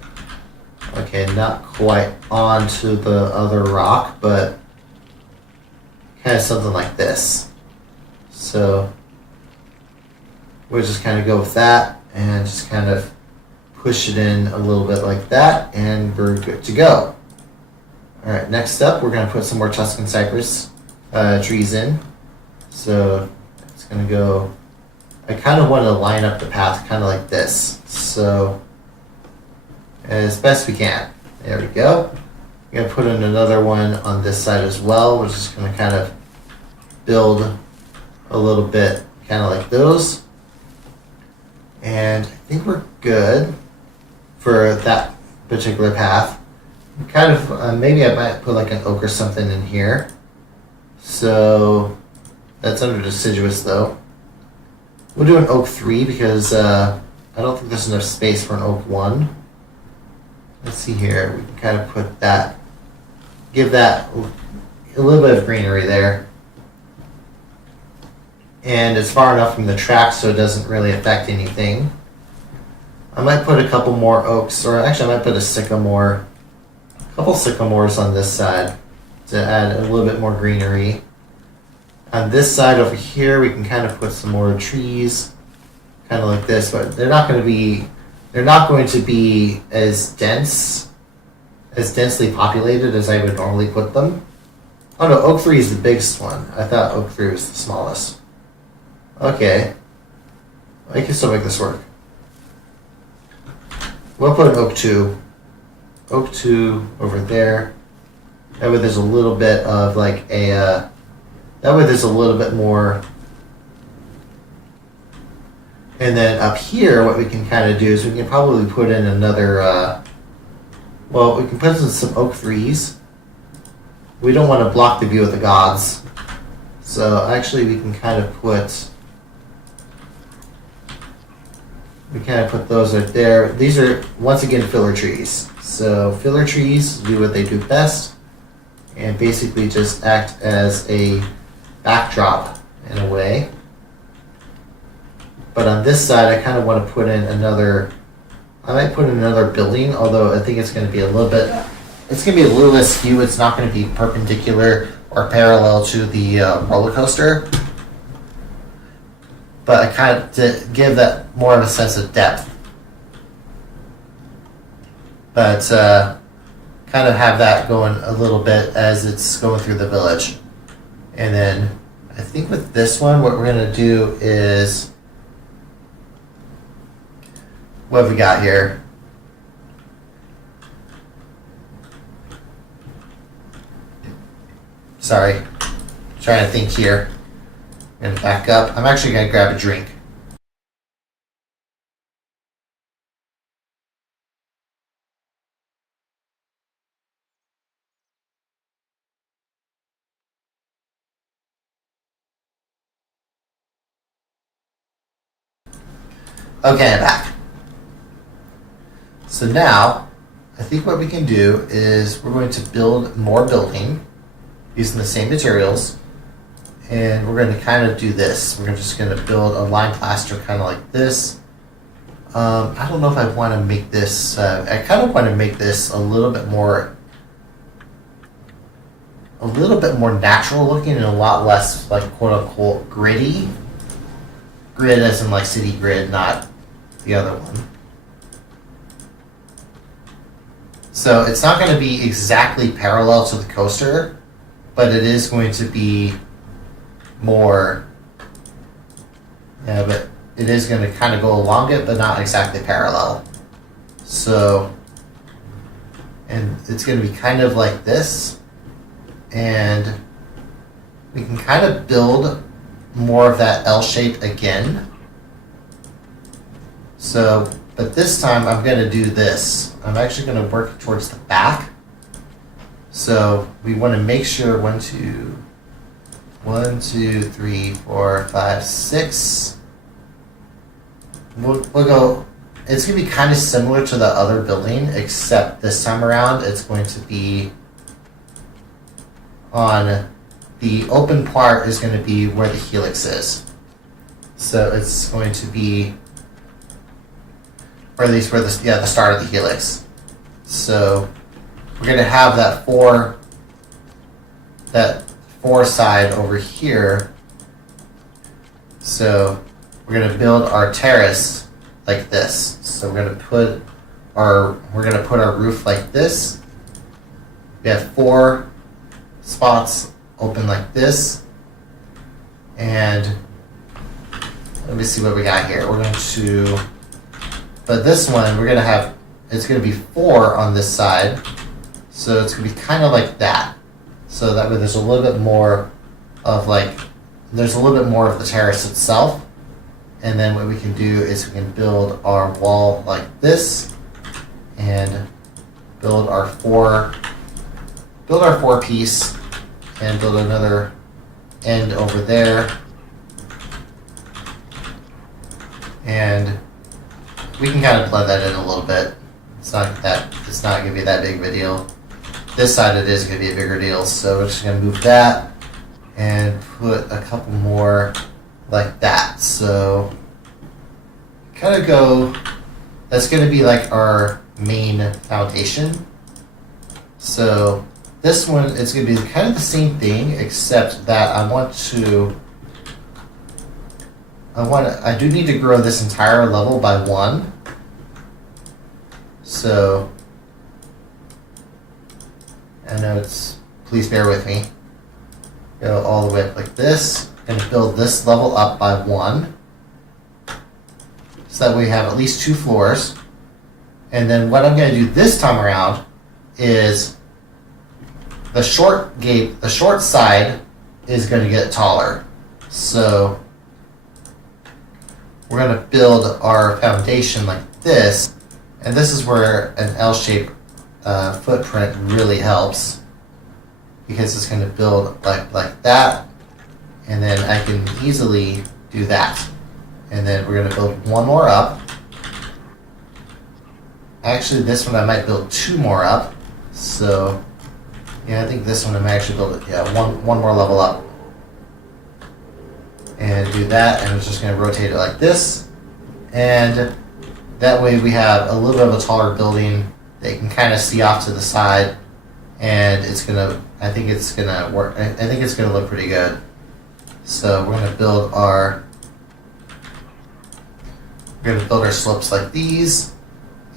okay, not quite onto the other rock, but kind of something like this. So we'll just kind of go with that and just kind of push it in a little bit like that, and we're good to go. All right, next up, we're going to put some more Tuscan cypress trees in. So it's going to go, I kind of want to line up the path kind of like this. So as best we can. There we go. I'm going to put in another one on this side as well. We're just going to kind of build a little bit kind of like those. And I think we're good for that particular path. Kind of, maybe I might put like an oak or something in here. So that's under deciduous though. We'll do an oak 3 because I don't think there's enough space for an oak 1. Let's see here, we can kind of put that, give that a little bit of greenery there. And it's far enough from the track so it doesn't really affect anything. I might put a couple more oaks, or actually I might put a couple sycamores on this side to add a little bit more greenery. On this side over here, we can kind of put some more trees, kind of like this, but they're not going to be as densely populated as I would normally put them. Oh no, oak 3 is the biggest one. I thought oak 3 was the smallest. Okay, I can still make this work. We'll put an oak 2. Oak 2 over there. That way there's a little bit of like a, that way there's a little bit more. And then up here, what we can kind of do is we can probably put in another, well, we can put in some oak 3s. We don't want to block the view of the gods. So actually we can kind of put, those right there. These are, once again, filler trees. So filler trees do what they do best and basically just act as a backdrop in a way. But on this side, I kind of want to put in another, I might put in another building, although I think it's going to be a little bit, it's going to be a little askew. It's not going to be perpendicular or parallel to the roller coaster. But I kind of, to give that more of a sense of depth. But kind of have that going a little bit as it's going through the village. And then I think with this one, what we're going to do is, what have we got here? Sorry, trying to think here. I'm going to back up. I'm actually going to grab a drink. Okay, I'm back. So now, I think what we can do is we're going to build more building using the same materials. And we're going to kind of do this. We're just going to build a lime plaster kind of like this. I don't know if I want to make this, I kind of want to make this a little bit more natural looking and a lot less like quote unquote gritty. Grid as in like city grid, not the other one. So it's not going to be exactly parallel to the coaster, but it is going to be more, yeah, but it is going to kind of go along it, but not exactly parallel. So, and it's going to be kind of like this, and we can kind of build more of that L shape again. So, but this time I'm going to do this. I'm actually going to work towards the back So we want to make sure 1, 2, 3, 4, 5, 6. We'll go. It's going to be kind of similar to the other building, except this time around it's going to be on the open part is going to be where the helix is. So it's going to be, or at least where the start of the helix. So we're going to have that four side over here. So we're going to build our terrace like this. So we're going to put our roof like this. We have 4 spots open like this, and let me see what we got here. We're going to, but this one we're going to have, it's going to be 4 on this side, so it's going to be kind of like that. So that way there's a little bit more of the terrace itself. And then what we can do is we can build our wall like this, and build our 4 piece, and build another end over there. And we can kind of blend that in a little bit. It's not going to be that big of a deal. This side it is going to be a bigger deal, so we're just going to move that and put a couple more like that. So kind of go, that's going to be like our main foundation. So this one, it's going to be kind of the same thing, except that I do need to grow this entire level by 1. So I know please bear with me. Go all the way up like this. I'm going to build this level up by 1. So that we have at least 2 floors. And then what I'm going to do this time around is the short side is going to get taller. So we're going to build our foundation like this. And this is where an L-shaped footprint really helps, because it's going to build like that, and then I can easily do that. And then we're going to build 1 more up. Actually, this one I might build 2 more up. So yeah, I think this one I might actually build it. Yeah, one more level up, and do that. And it's just going to rotate it like this, and that way we have a little bit of a taller building that you can kind of see off to the side, and I think it's gonna work. I think it's gonna look pretty good. So we're gonna build our slopes like these,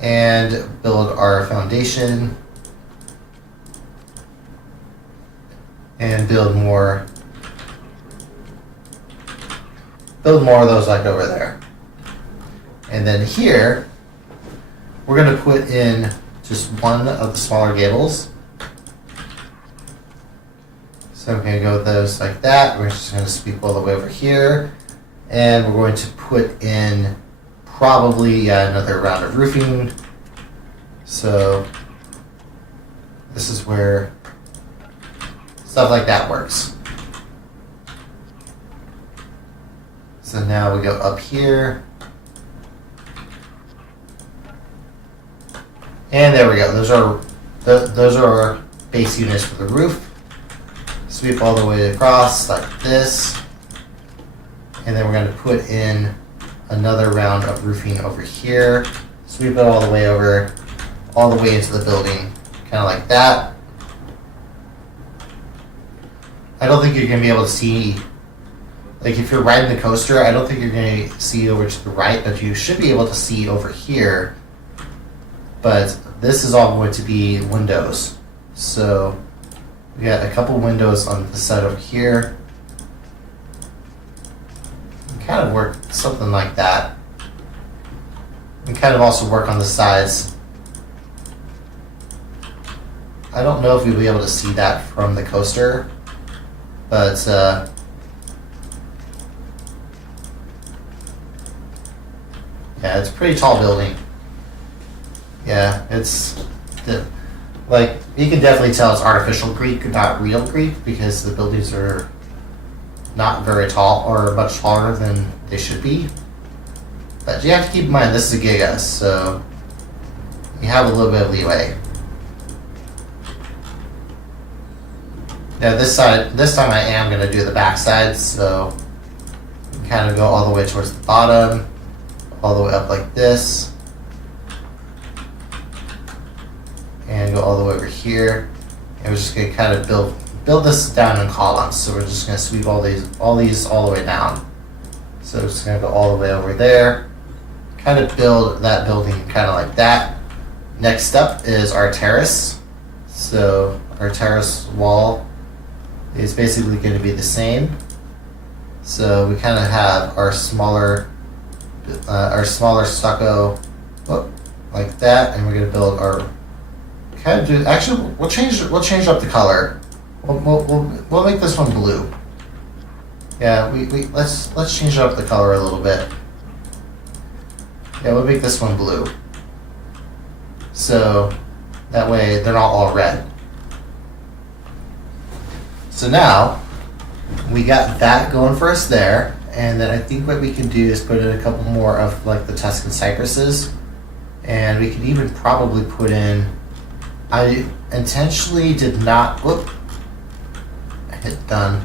and build our foundation, and build more of those like over there. And then here we're gonna put in just one of the smaller gables. So I'm going to go with those like that. We're just going to sweep all the way over here. And we're going to put in probably another round of roofing. So this is where stuff like that works. So now we go up here. And there we go. Those are our base units for the roof. Sweep all the way across like this, and then we're going to put in another round of roofing over here. Sweep it all the way into the building, kind of like that. I don't think you're going to be able to see, like if you're riding the coaster, I don't think you're going to see over to the right, but you should be able to see over here. But this is all going to be windows. So we got a couple windows on the side over here. Kind of work something like that. And kind of also work on the sides. I don't know if you'll be able to see that from the coaster, but yeah, it's a pretty tall building. Yeah, Like, you can definitely tell it's artificial Greek, not real Greek, because the buildings are not very tall, or much taller than they should be. But you have to keep in mind, this is a Giga, so you have a little bit of leeway. Now this time I am going to do the back side, so you kind of go all the way towards the bottom, all the way up like this, and go all the way over here. And we're just going to kind of build this down in columns. So we're just going to sweep all these all the way down. So we're just going to go all the way over there, kind of build that building kind of like that. Next up is our terrace. So our terrace wall is basically going to be the same. So we kind of have our smaller stucco like that, and we're going to build our kind of do. Actually, we'll change up the color. We'll make this one blue. Yeah, let's change up the color a little bit. Yeah, we'll make this one blue. So that way they're not all red. So now we got that going for us there, and then I think what we can do is put in a couple more of like the Tuscan cypresses, and we could even probably put in. I intentionally did not. Whoop. Hit done.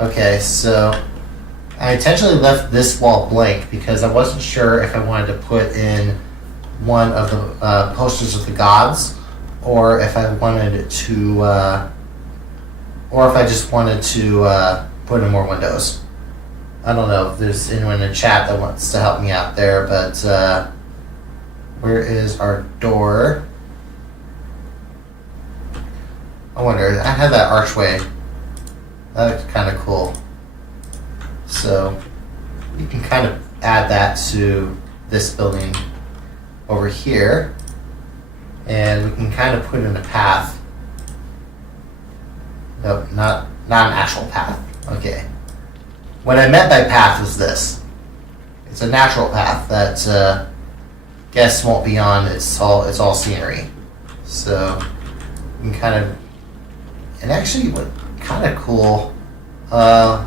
Okay, so I intentionally left this wall blank because I wasn't sure if I wanted to put in one of the posters of the gods, or if I wanted to, or if I just wanted to put in more windows. I don't know if there's anyone in the chat that wants to help me out there, but where is our door? I wonder, I had that archway. That looks kind of cool. So you can kind of add that to this building over here, and we can kind of put in a path. Nope, not an actual path. Okay. What I meant by path was this. It's a natural path that guests won't be on. It's all scenery. So you can kind of, and actually what kind of cool, I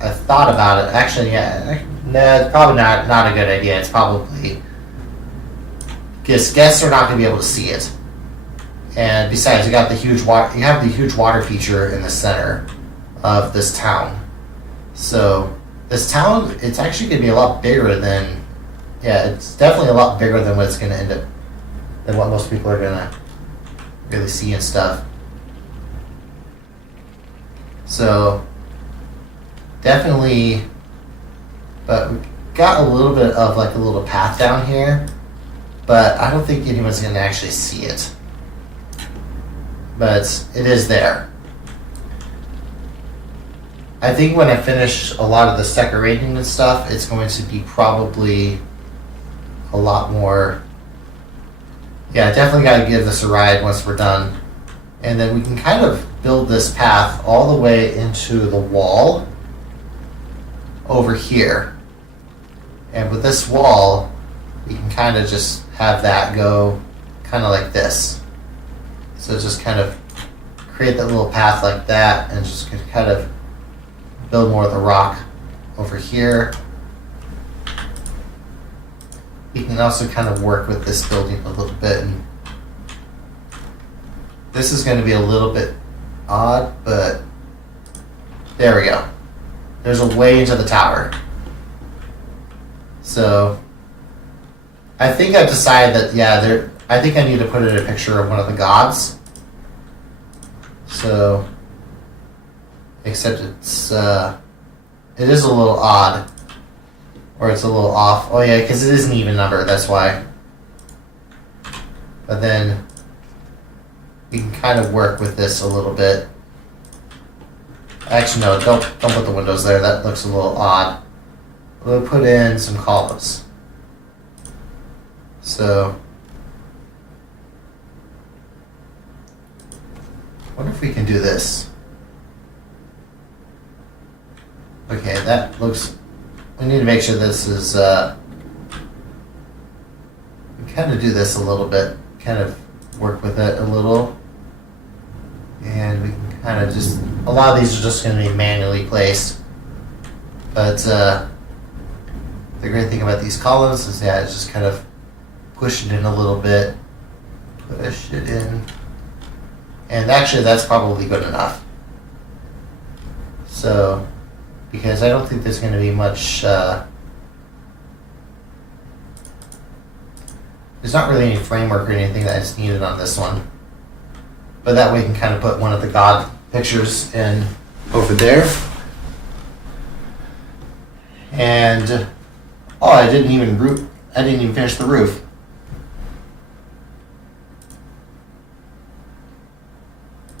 thought about it. Actually, yeah, no, it's probably not a good idea. It's probably, because guests are not going to be able to see it. And besides, you have the huge water feature in the center of this town. So this town, it's actually going to be a lot bigger than, yeah, it's definitely a lot bigger than what it's going to end up, than what most people are going to really see and stuff. So definitely, but we got a little bit of like a little path down here, but I don't think anyone's going to actually see it. But it is there. I think when I finish a lot of this decorating and stuff, it's going to be probably a lot more. Yeah, definitely got to give this a ride once we're done. And then we can kind of build this path all the way into the wall over here. And with this wall, you can kind of just have that go kind of like this. So just kind of create that little path like that, and just kind of build more of the rock over here. You can also kind of work with this building a little bit. And this is going to be a little bit odd, but there we go. There's a way into the tower. So I think I've decided that, yeah, I think I need to put in a picture of one of the gods. So, except it is a little odd, or it's a little off. Oh yeah, because it is an even number, that's why. But then we can kind of work with this a little bit. Actually, no, don't put the windows there. That looks a little odd. We'll put in some columns. So, I wonder if we can do this. Okay, that looks. We need to make sure this is. We kind of do this a little bit. Kind of work with it a little. And we can kind of just, a lot of these are just going to be manually placed. But the great thing about these columns is that it's just kind of push it in a little bit. Push it in. And actually that's probably good enough. So, because I don't think there's going to be much, there's not really any framework or anything that's needed on this one. But that way we can kind of put one of the God pictures in over there. And, oh, I didn't even finish the roof.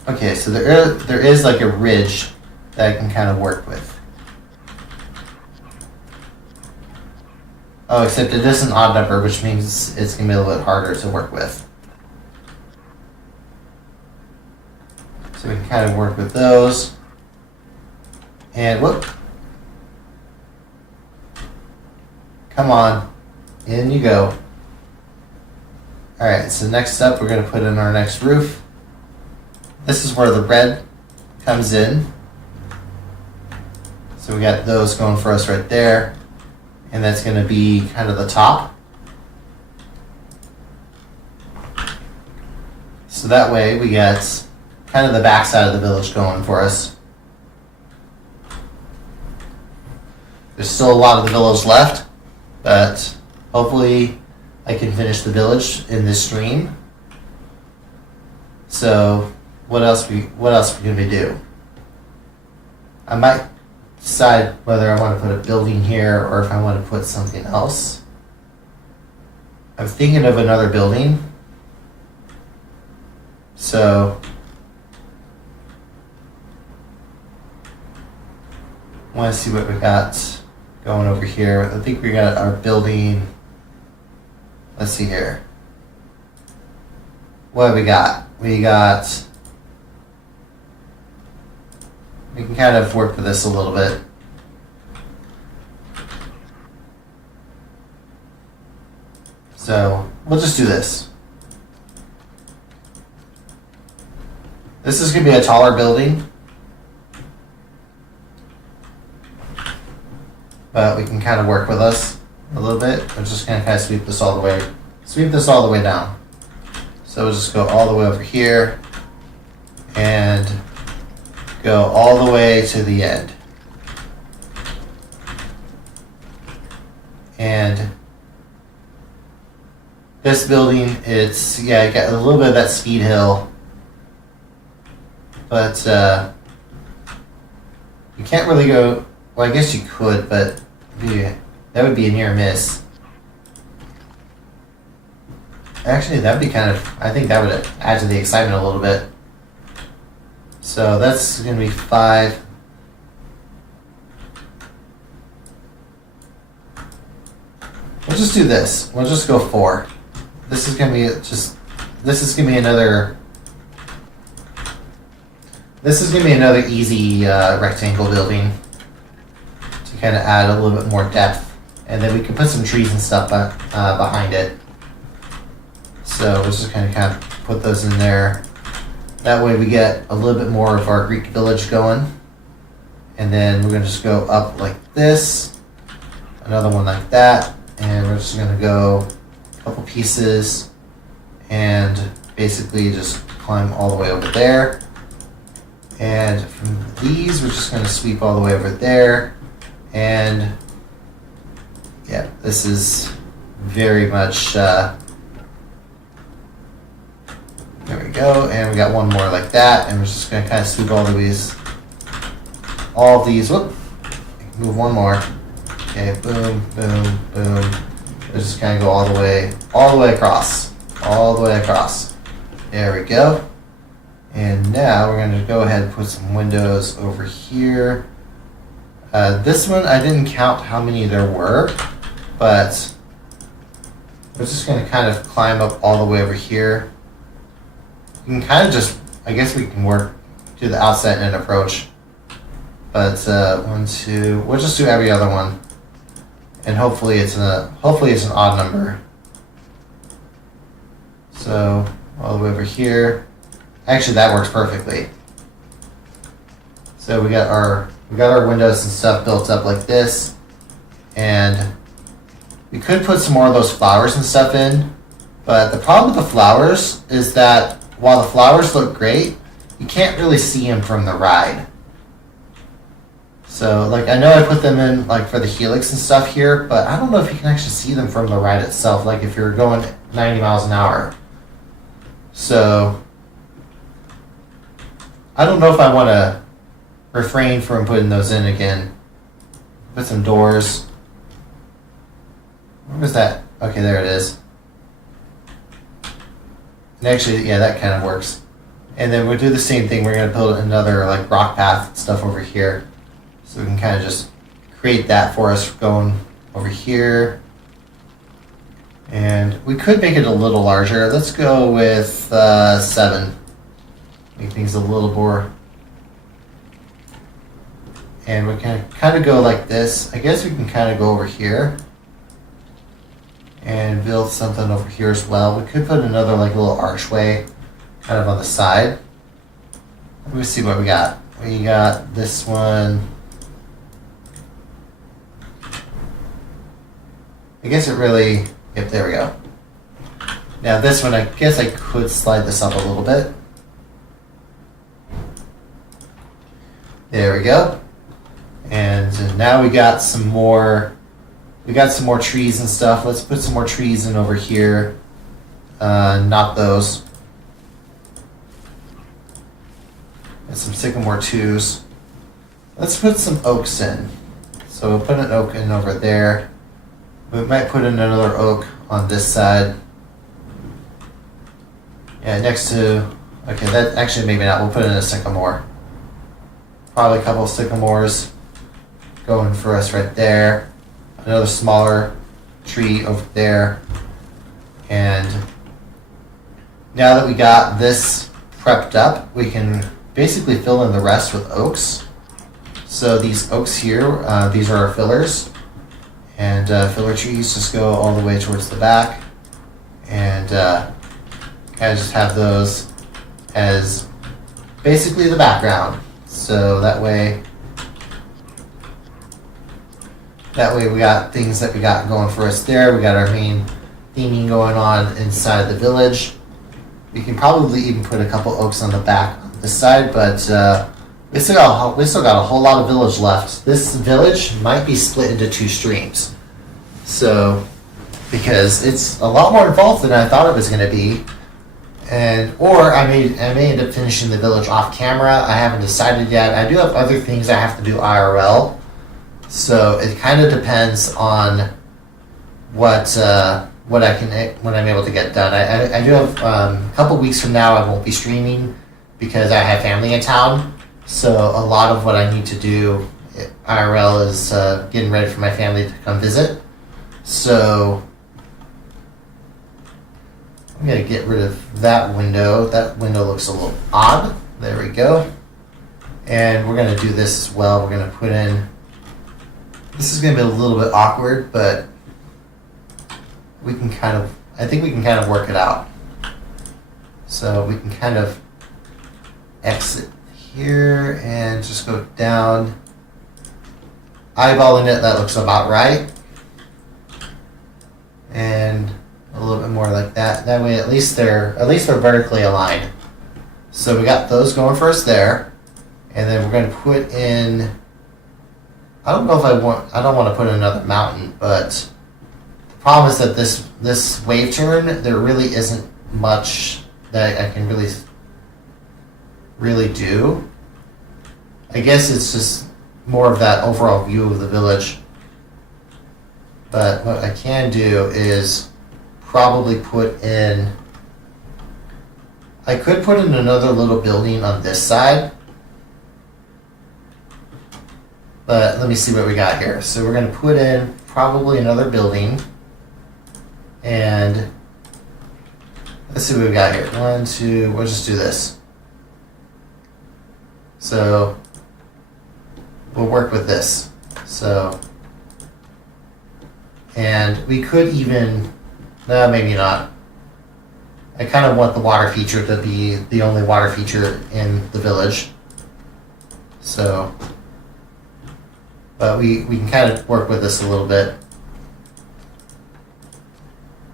Okay, so there is like a ridge that I can kind of work with. Oh, except it is an odd number, which means it's going to be a little bit harder to work with. So we can kind of work with those. And whoop. Come on. In you go. Alright, so next up we're going to put in our next roof. This is where the red comes in. So we got those going for us right there. And that's going to be kind of the top. So that way we get kind of the back side of the village going for us. There's still a lot of the village left, but hopefully I can finish the village in this stream. So what else we going to do? I might decide whether I want to put a building here or if I want to put something else. I'm thinking of another building. So I want to see what we got going over here. I think we got our building. Let's see here. What have we got? We can kind of work with this a little bit. So we'll just do this. This is going to be a taller building. But we can kind of work with us a little bit. We're just going to kind of sweep this all the way down. So we'll just go all the way over here and go all the way to the end. And this building, it's, yeah, it got a little bit of that speed hill, but you can't really go, well, I guess you could, but yeah, that would be a near miss. Actually, that would be kind of, I think that would add to the excitement a little bit. So that's going to be 5. We'll just do this. We'll just go 4. This is going to be another easy rectangle building to kind of add a little bit more depth. And then we can put some trees and stuff behind it. So we're just going to put those in there. That way we get a little bit more of our Greek village going. And then we're going to just go up like this. Another one like that. And we're just going to go a couple pieces and basically just climb all the way over there. And from these, we're just going to sweep all the way over there. And yeah, this is very much, there we go. And we got one more like that. And we're just going to kind of sweep all of these, whoop, move one more. Okay, boom, boom, boom. Let's just kind of go all the way across. All the way across. There we go. And now we're going to go ahead and put some windows over here. This one, I didn't count how many there were, but we're just going to kind of climb up all the way over here. You can kind of just, I guess we can work to the outside and approach. But 1, 2, we'll just do every other one. And hopefully it's an odd number. So all the way over here. Actually, that works perfectly. So we got our windows and stuff built up like this, and we could put some more of those flowers and stuff in. But the problem with the flowers is that while the flowers look great, you can't really see them from the ride. So, like, I know I put them in, like, for the helix and stuff here, but I don't know if you can actually see them from the ride itself, like if you're going 90 miles an hour. So, I don't know if I want to refrain from putting those in again. Put some doors. Where was that? Okay, there it is. And actually, yeah, that kind of works. And then we'll do the same thing. We're going to build another, like, rock path stuff over here. So we can kind of just create that for us going over here. And we could make it a little larger. Let's go with 7. Make things a little more. And we can kind of go like this. I guess we can kind of go over here and build something over here as well. We could put another like little archway kind of on the side. Let me see what we got. We got this one. I guess it really, yep, there we go. Now this one, I guess I could slide this up a little bit. There we go. And now we got some more trees and stuff. Let's put some more trees in over here. Not those. And some sycamore 2s. Let's put some oaks in. So we'll put an oak in over there. We might put in another oak on this side. Yeah, next to, okay, that actually maybe not. We'll put in a sycamore. Probably a couple of sycamores going for us right there. Another smaller tree over there. And now that we got this prepped up, we can basically fill in the rest with oaks. So these oaks here, these are our fillers. And filler trees just go all the way towards the back. And kind of just have those as basically the background. So that way we got things that we got going for us there. We got our main theming going on inside the village. We can probably even put a couple oaks on the back on this side, but we still got a whole lot of village left. This village might be split into 2 streams. So, because it's a lot more involved than I thought it was going to be. Or I may end up finishing the village off camera. I haven't decided yet. I do have other things I have to do IRL. So it kind of depends on what I'm able to get done. I do have a couple weeks from now I won't be streaming because I have family in town. So a lot of what I need to do IRL is getting ready for my family to come visit. So I'm going to get rid of that window. That window looks a little odd. There we go. And we're going to do this as well. We're going to put in, this is going to be a little bit awkward, but we can I think we can kind of work it out. So we can kind of exit here and just go down. Eyeballing it, that looks about right. And a little bit more like that. That way, at least they're vertically aligned. So we got those going for us there, and then we're going to put in. I don't know if I don't want to put in another mountain, but the problem is that this wave turn, there really isn't much that I can really do. I guess it's just more of that overall view of the village. But what I can do is probably put in, I could put in another little building on this side, but let me see what we got here. So we're going to put in probably another building, and let's see what we got here. 1, 2, we'll just do this. So we'll work with this. So, and we could even, no, maybe not. I kind of want the water feature to be the only water feature in the village. So, but we can kind of work with this a little bit.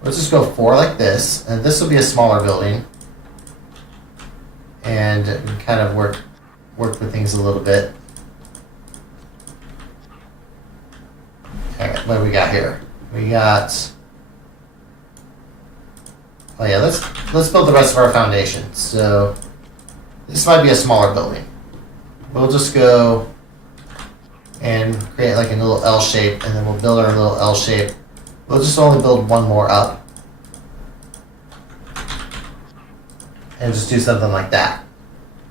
Let's just go 4 like this, and this will be a smaller building. And we kind of work with things a little bit. Alright, what do we got here? We got... Oh yeah, let's build the rest of our foundation. So this might be a smaller building. We'll just go and create like a little L shape, and then we'll build our little L shape. We'll just only build one more up. And just do something like that.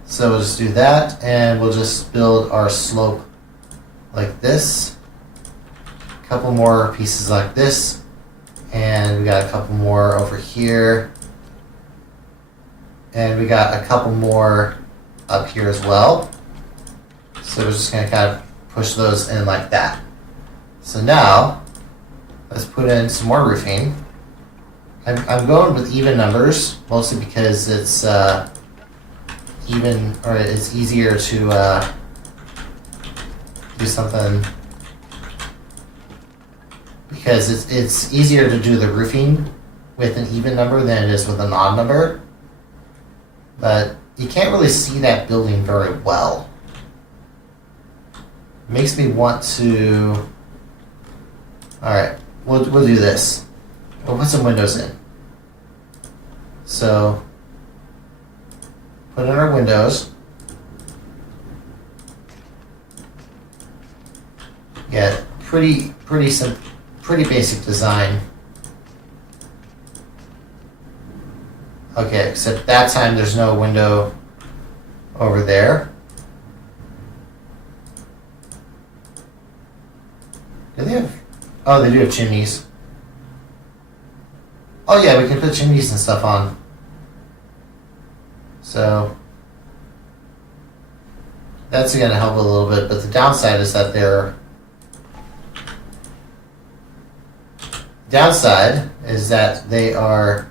So we'll just do that, and we'll just build our slope like this. A couple more pieces like this. And we got a couple more over here. And we got a couple more up here as well. So we're just going to kind of push those in like that. So now, let's put in some more roofing. I'm going with even numbers, mostly because it's even, or it's easier to do something, because it's easier to do the roofing with an even number than it is with an odd number. But you can't really see that building very well. It makes me want to... Alright, we'll do this. We'll put some windows in. So, put in our windows. Yeah, pretty basic design. Okay, except that time there's no window over there. Do they have... Oh, they do have chimneys. Oh yeah, we can put chimneys and stuff on. So that's going to help a little bit, but the downside is that they are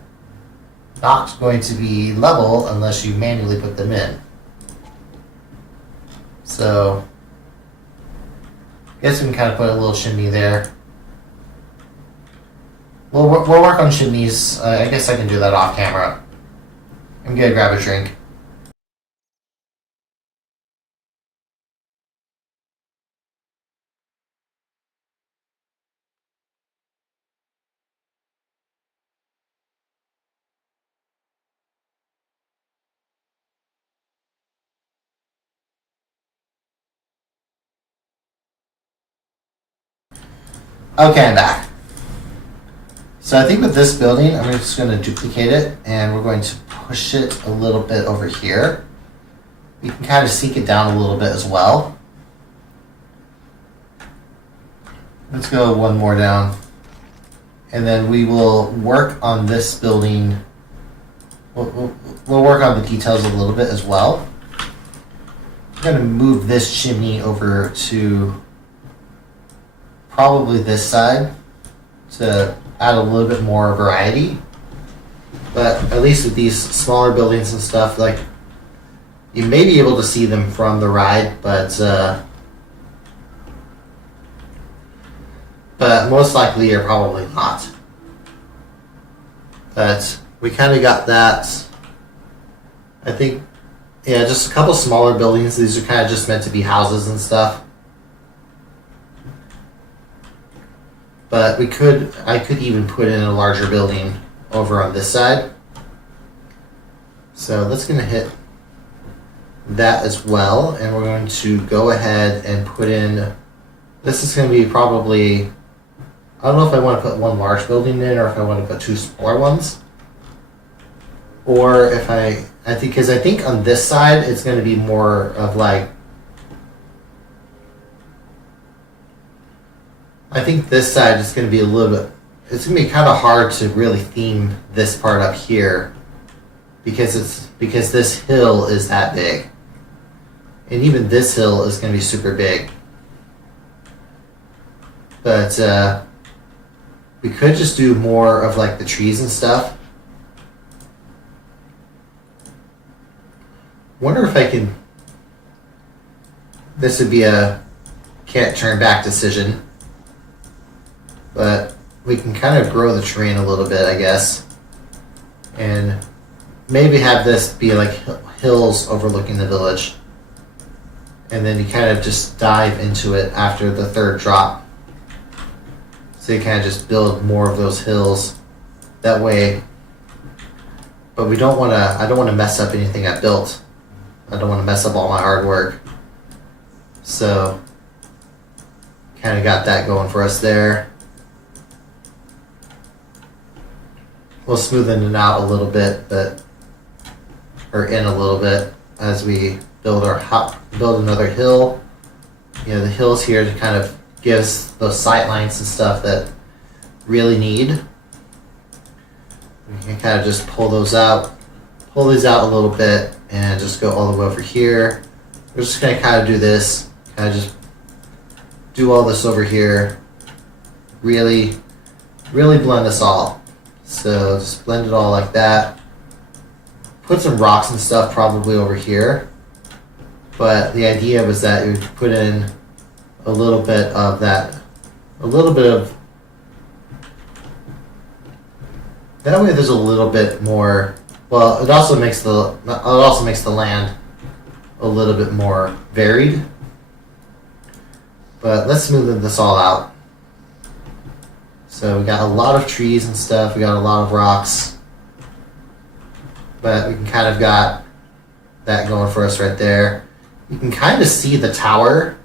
not going to be level unless you manually put them in. So I guess we can kind of put a little chimney there. We'll work on chimneys. I guess I can do that off camera. I'm gonna grab a drink. Okay, I'm back. So I think with this building, I'm just going to duplicate it, and we're going to push it a little bit over here. We can kind of sneak it down a little bit as well. Let's go one more down. And then we will work on this building. We'll work on the details a little bit as well. I'm going to move this chimney over to probably this side to add a little bit more variety. But at least with these smaller buildings and stuff, like, you may be able to see them from the ride, but most likely you're probably not. But we kind of got that. I think, yeah, just a couple smaller buildings. These are kind of just meant to be houses and stuff. But I could even put in a larger building over on this side. So that's going to hit that as well. And we're going to go ahead and put in, this is going to be probably, I don't know if I want to put one large building in or if I want to put two smaller ones. Or if I think, because I think on this side it's going to be more of like, I think this side is going to be a little bit, it's going to be kind of hard to really theme this part up here because this hill is that big. And even this hill is going to be super big. But we could just do more of like the trees and stuff. wonder if I can. This would be a can't turn back decision, but we can kind of grow the terrain a little bit, I guess, and maybe have this be like hills overlooking the village, and then you kind of just dive into it after the third drop. So you kind of just build more of those hills that way. But we don't want to. I don't want to mess up anything I built. I don't want to mess up all my hard work. So, kind of got that going for us there. We'll smoothen it out a little bit, or in a little bit as we build another hill. You know, the hills here to kind of give us those sight lines and stuff that really need. We can kind of just pull these out a little bit, and just go all the way over here. We're just going to kind of do this, kind of just do all this over here. Really blend this all. So just blend it all like that. Put some rocks and stuff probably over here. But the idea was that you would put in a little bit of that, that way there's a little bit more. Well, it also makes the land a little bit more varied. But let's smoothen this all out. So we got a lot of trees and stuff. We got a lot of rocks. But we can kind of got that going for us right there. You can kind of see the tower,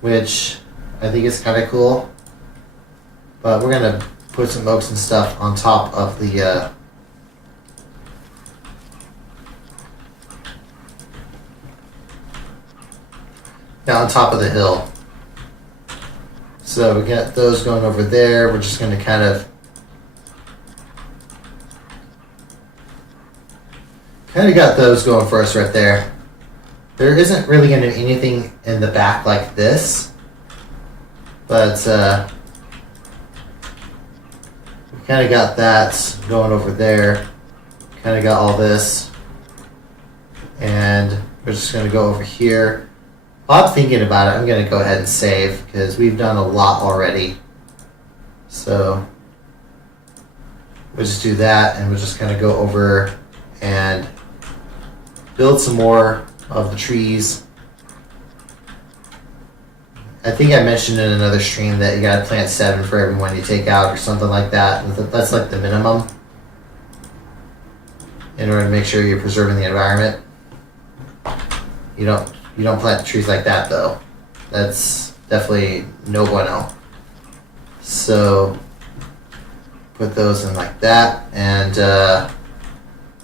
which I think is kind of cool. But we're going to put some oaks and stuff on top of the on top of the hill. So we got those going over there. We're just going to kind of got those going for us right there. There isn't really going to be anything in the back like this, but we kind of got that going over there. Kind of got all this, and we're just going to go over here. While I'm thinking about it, I'm going to go ahead and save because we've done a lot already. So we'll just do that, and we're just going to go over and build some more of the trees. I think I mentioned in another stream that you got to plant 7 for every one you take out or something like that. That's like the minimum in order to make sure you're preserving the environment. You don't plant trees like that, though. That's definitely no bueno. So put those in like that, and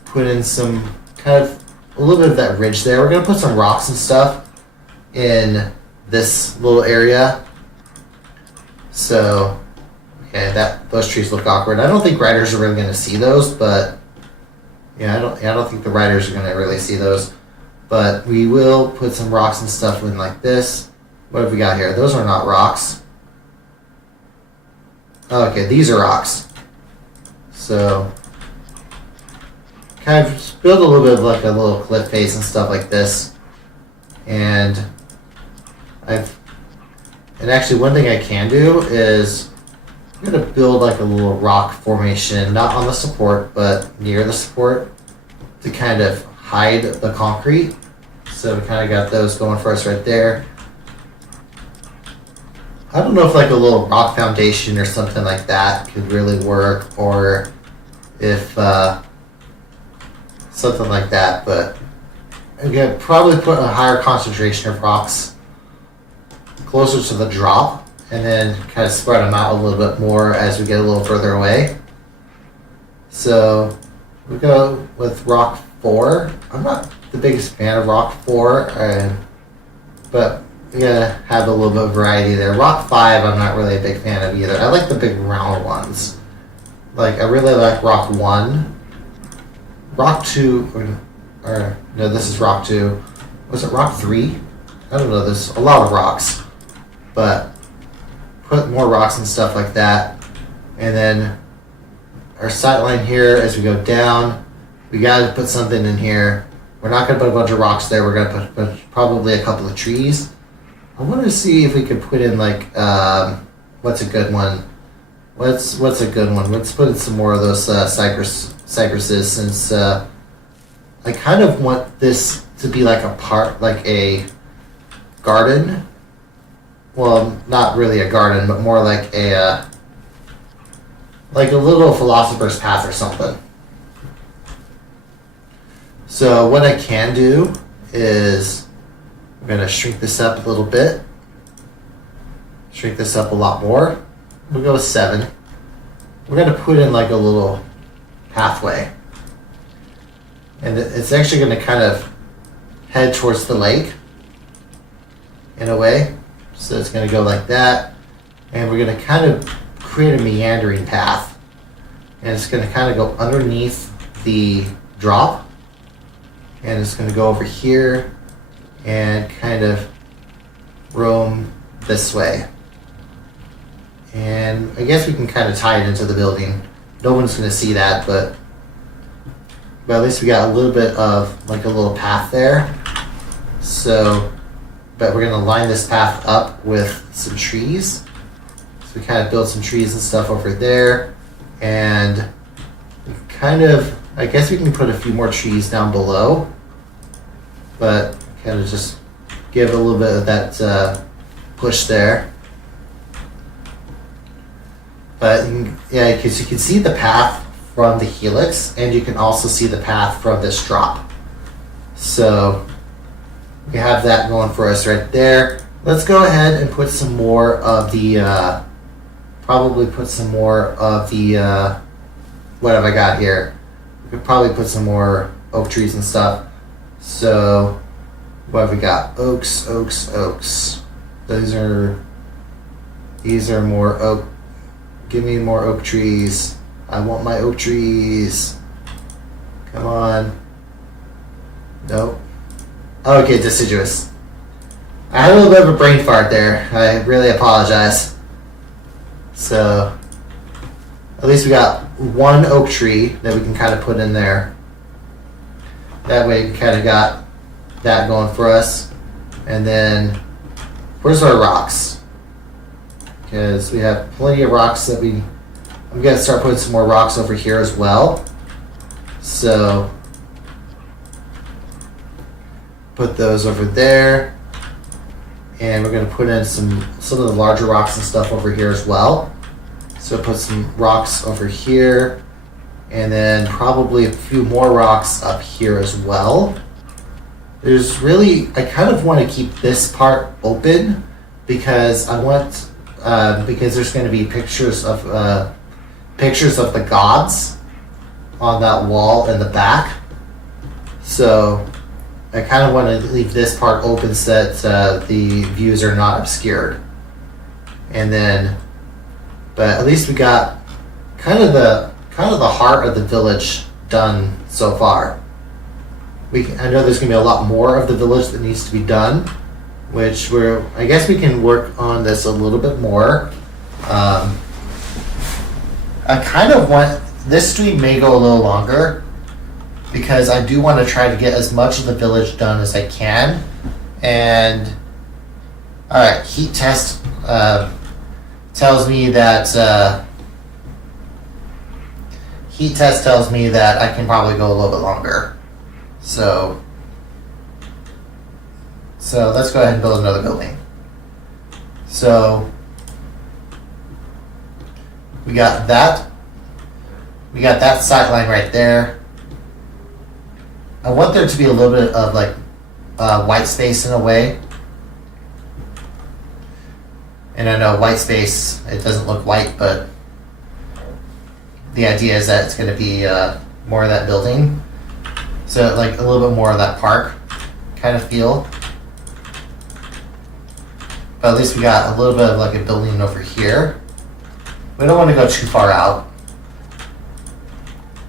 put in some kind of a little bit of that ridge there. We're gonna put some rocks and stuff in this little area. So okay, those trees look awkward. I don't think riders are really gonna see those, but yeah, I don't think the riders are gonna really see those. But we will put some rocks and stuff in like this. What have we got here? Those are not rocks. Okay, these are rocks. So kind of just build a little bit of like a little cliff face and stuff like this. And actually one thing I can do is I'm going to build like a little rock formation, not on the support, but near the support to kind of hide the concrete. So we kind of got those going for us right there. I don't know if like a little rock foundation or something like that could really work, or if something like that, but I'm going to probably put a higher concentration of rocks closer to the drop, and then kind of spread them out a little bit more as we get a little further away. So we go with rock 4. I'm not the biggest fan of rock 4, but we're gonna have a little bit of variety there. Rock 5 I'm not really a big fan of either. I like the big round ones. Like I really like rock 1. Rock 2, or no, this is rock 2. Was it rock 3? I don't know, there's a lot of rocks. But put more rocks and stuff like that. And then our sight line here as we go down, we got to put something in here We're not going to put a bunch of rocks there. We're going to put probably a couple of trees. I want to see if we could put in like what's a good one. What's a good one? Let's put in some more of those cypresses, since I kind of want this to be like a garden. Well, not really a garden, but more like a little philosopher's path or something. So what I can do is I'm going to shrink this up a little bit. Shrink this up a lot more. We'll go with 7. We're going to put in like a little pathway. And it's actually going to kind of head towards the lake in a way. So it's going to go like that. And we're going to kind of create a meandering path. And it's going to kind of go underneath the drop. And it's going to go over here and kind of roam this way. And I guess we can kind of tie it into the building. No one's going to see that, but at least we got a little bit of like a little path there. So, but we're going to line this path up with some trees. So we kind of build some trees and stuff over there. And kind of, I guess we can put a few more trees down below. But kind of just give a little bit of that push there. But yeah, because you can see the path from the helix, and you can also see the path from this drop. So we have that going for us right there. Let's go ahead and put some more of the, probably put some more of the, what have I got here? We could probably put some more oak trees and stuff. So what have we got? Oaks. These are more oak. Give me more oak trees. I want my oak trees. Come on. Nope. Okay, deciduous. I had a little bit of a brain fart there. I really apologize. So, at least we got one oak tree that we can kind of put in there. That way we kind of got that going for us. And then, where's our rocks? Because we have plenty of rocks that I'm going to start putting some more rocks over here as well. So, put those over there. And we're going to put in some of the larger rocks and stuff over here as well. So put some rocks over here. And then probably a few more rocks up here as well. There's really, I kind of want to keep this part open because I want, because there's going to be pictures of the gods on that wall in the back. So I kind of want to leave this part open so that the views are not obscured. And then, but at least we got kind of the heart of the village done so far. I know there's going to be a lot more of the village that needs to be done, which I guess we can work on this a little bit more. I kind of want, this stream may go a little longer because I do want to try to get as much of the village done as I can. And, alright, heat test tells me that I can probably go a little bit longer. So let's go ahead and build another building. So we got that sight line right there. I want there to be a little bit of like white space in a way. And I know white space, it doesn't look white, but the idea is that it's going to be more of that building. So like a little bit more of that park kind of feel. But at least we got a little bit of like a building over here. We don't want to go too far out.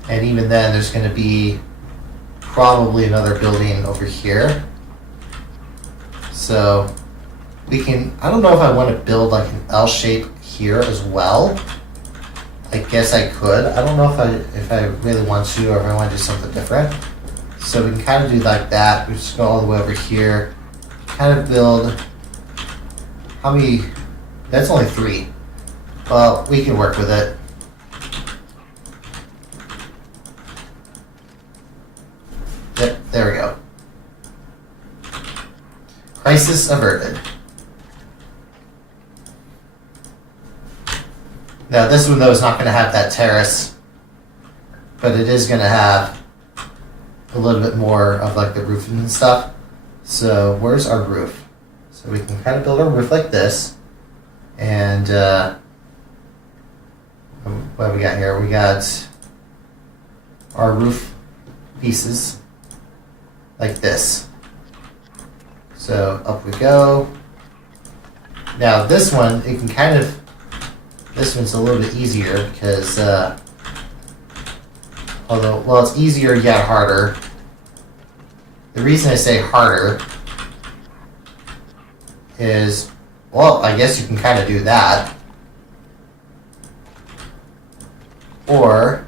And even then there's going to be probably another building over here. So we can, I don't know if I want to build like an L shape here as well. I guess I could. I don't know if I really want to or if I want to do something different. So we can kind of do like that. We just go all the way over here. Kind of build. How many? That's only 3. Well, we can work with it. Yep, there we go. Crisis averted. Now this one though is not going to have that terrace, but it is going to have a little bit more of like the roof and stuff. So where's our roof? So we can kind of build our roof like this. And what have we got here? We got our roof pieces like this. So up we go. Now this one, it can kind of, this one's a little bit easier because, although, well, it's easier yet harder. The reason I say harder is, well, I guess you can kind of do that. Or,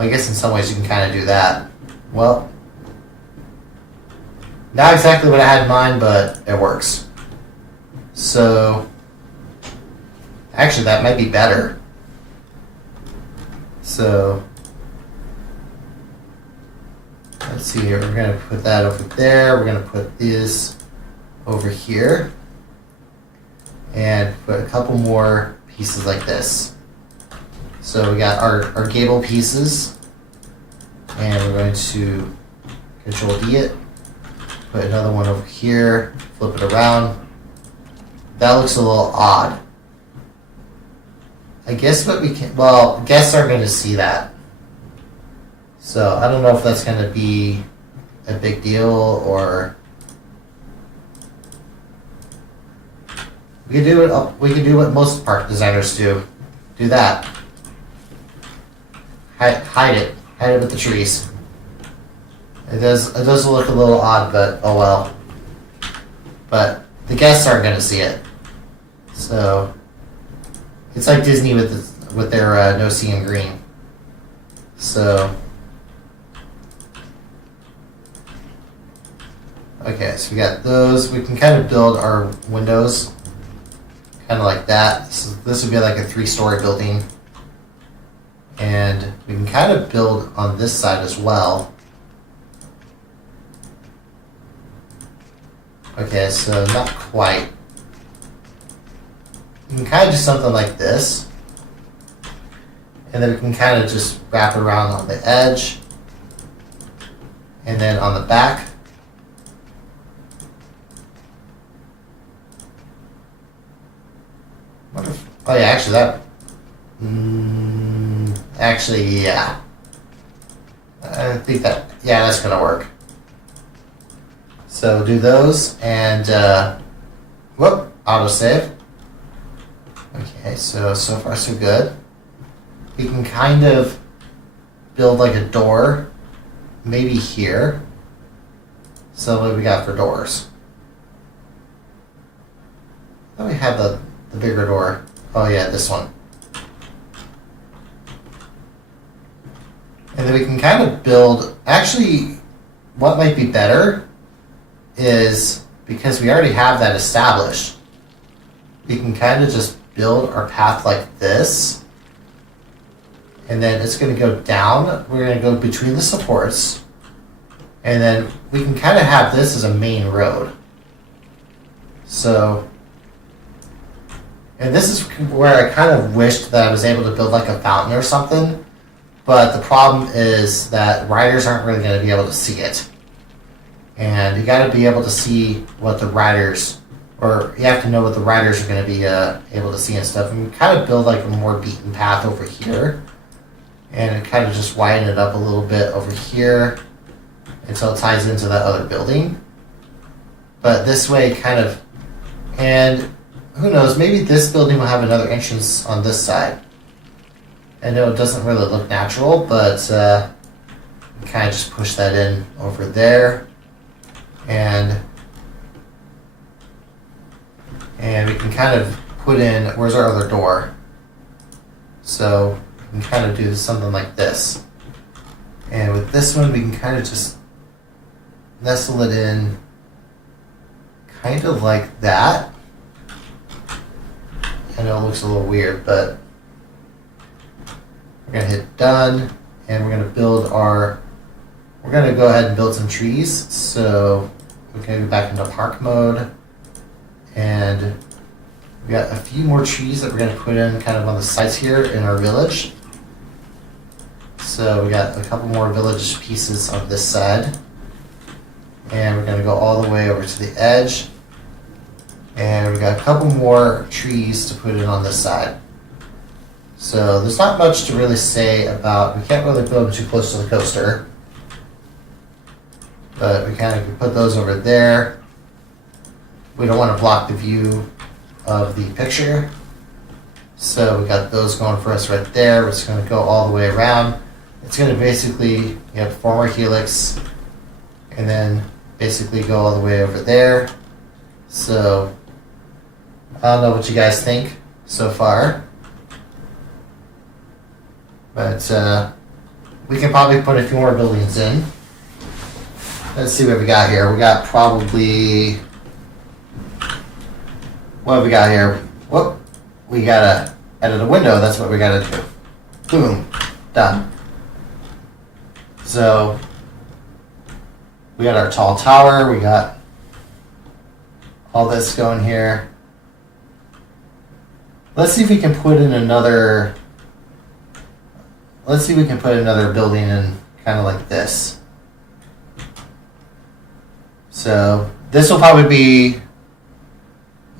I guess in some ways you can kind of do that. Well, not exactly what I had in mind, but it works. So, actually that might be better. So, let's see here. We're going to put that over there. We're going to put this over here. And put a couple more pieces like this. So we got our gable pieces. And we're going to Control D it. Put another one over here. Flip it around. That looks a little odd. I guess what we can, well, guests are going to see that. So I don't know if that's going to be a big deal or we can do it. We can do what most park designers do. Do that. Hide it with the trees. It does look a little odd, but oh well. But the guests aren't going to see it. So it's like Disney with their no seeing green. So okay, so we got those. We can kind of build our windows kind of like that. So this would be like a 3-story building. And we can kind of build on this side as well. Okay, so not quite. You can kind of do something like this. And then we can kind of just wrap it around on the edge. And then on the back. What if, oh yeah, actually that, actually, yeah. I think that, yeah, that's going to work. So do those and, whoop, autosave. Okay, so far so good. We can kind of build like a door, maybe here. So what do we got for doors? I thought we had the bigger door. Oh yeah, this one. And then we can kind of build, actually, what might be better is, because we already have that established, we can kind of just build our path like this. And then it's going to go down. We're going to go between the supports. And then we can kind of have this as a main road. So, and this is where I kind of wished that I was able to build like a fountain or something. But the problem is that riders aren't really going to be able to see it. And you got to be able to see what the riders, or you have to know what the riders are going to be able to see and stuff. And we kind of build like a more beaten path over here. And it kind of just widen it up a little bit over here until it ties into that other building. But this way kind of, and who knows, maybe this building will have another entrance on this side. I know it doesn't really look natural, but kind of just push that in over there. And we can kind of put in, where's our other door? So we can kind of do something like this. And with this one, we can kind of just nestle it in kind of like that. I know it looks a little weird, but we're going to hit done, and we're going to build our, we're going to go ahead and build some trees. So we're going to go back into park mode, and we got a few more trees that we're going to put in kind of on the sides here in our village. So we got a couple more village pieces on this side, and we're going to go all the way over to the edge, and we got a couple more trees to put in on this side. So there's not much to really say about, we can't really build them too close to the coaster, but we kind of put those over there. We don't want to block the view of the picture, so we got those going for us right there. We're just going to go all the way around. It's going to basically, form our helix, and then basically go all the way over there. So I don't know what you guys think so far, but we can probably put a few more buildings in. Let's see what we got here. We got probably, what have we got here? Whoop, we gotta edit a window. That's what we gotta do. Boom, done. So we got our tall tower. We got all this going here. Let's see if we can put in another. Let's see if we can put another building in kind of like this. So this will probably be.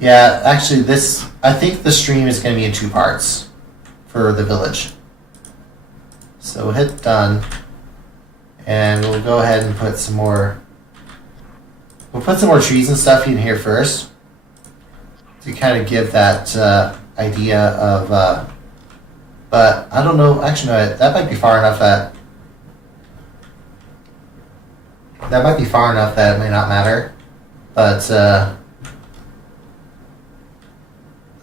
Yeah, actually, this. I think the stream is going to be in 2 parts for the village. So we'll hit done, and we'll go ahead and put some more. We'll put some more trees and stuff in here first to kind of give that idea of. But I don't know. Actually, no, that might be far enough that. That might be far enough that it may not matter, but.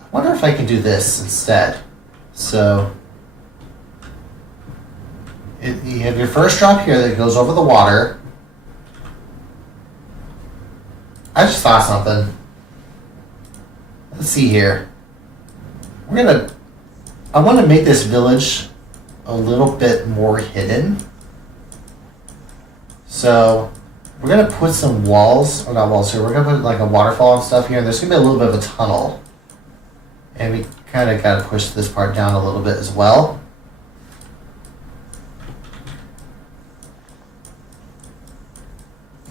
I wonder if I can do this instead. So you have your first drop here that goes over the water. I just thought something. Let's see here. I want to make this village a little bit more hidden. So we're going to put some walls, or not walls here, we're going to put like a waterfall and stuff here, and there's going to be a little bit of a tunnel. And we kind of got to push this part down a little bit as well.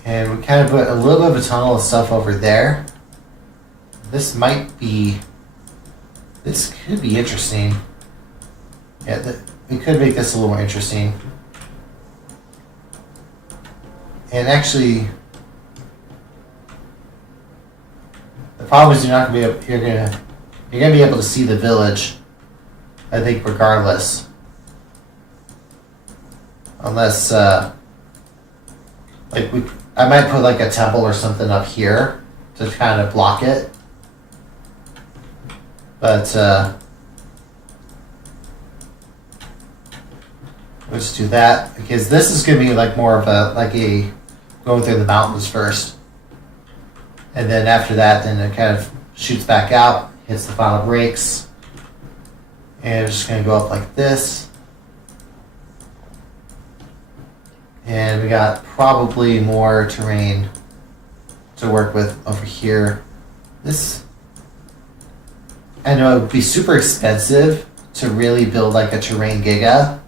And we kind of put a little bit of a tunnel of stuff over there. This could be interesting. Yeah, we could make this a little more interesting. And actually, the problem is you're not going to be able, you're going to be able to see the village, I think, regardless. Unless, I might put like a temple or something up here to kind of block it. But, let's do that, because this is going to be like more of a going through the mountains first. And then after that, then it kind of shoots back out. Hits the final brakes, and it's just going to go up like this. And we got probably more terrain to work with over here. This, I know it would be super expensive to really build like a terrain giga,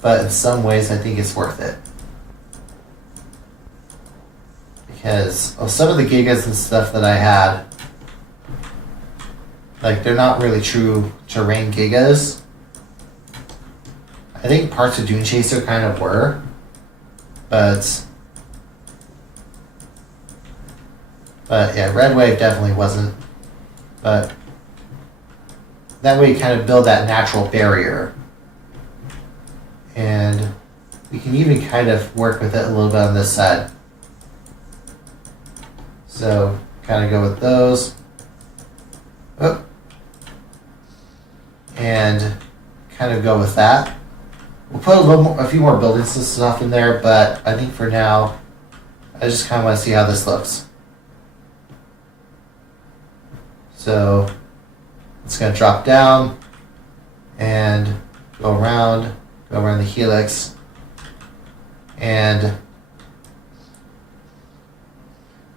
but in some ways I think it's worth it. Because some of the gigas and stuff that I had, like, they're not really true terrain gigas. I think parts of Dune Chaser kind of were, but yeah, Red Wave definitely wasn't. But that way you kind of build that natural barrier, and we can even kind of work with it a little bit on this side. So kind of go with those. Oh. And kind of go with that. We'll put a few more buildings and stuff in there, but I think for now, I just kind of want to see how this looks. So it's going to drop down and go around the helix, and I'm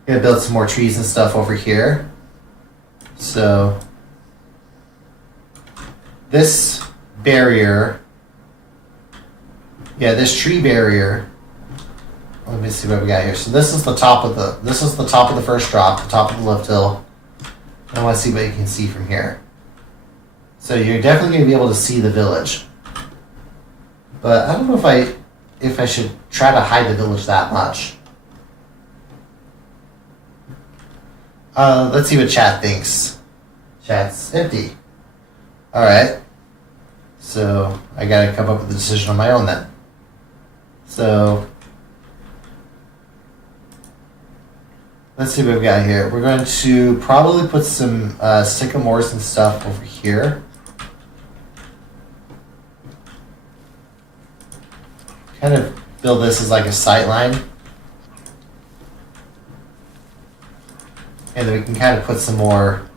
going to build some more trees and stuff over here. So this barrier, this tree barrier. Let me see what we got here. So this is the top of the first drop, the top of the lift hill. I want to see what you can see from here. So you're definitely going to be able to see the village. But I don't know if I should try to hide the village that much. Let's see what chat thinks. Chat's empty. Alright. So I gotta come up with a decision on my own then. So let's see what we got here. We're going to probably put some sycamores and stuff over here. Kind of build this as like a sight line. And then we can kind of put some more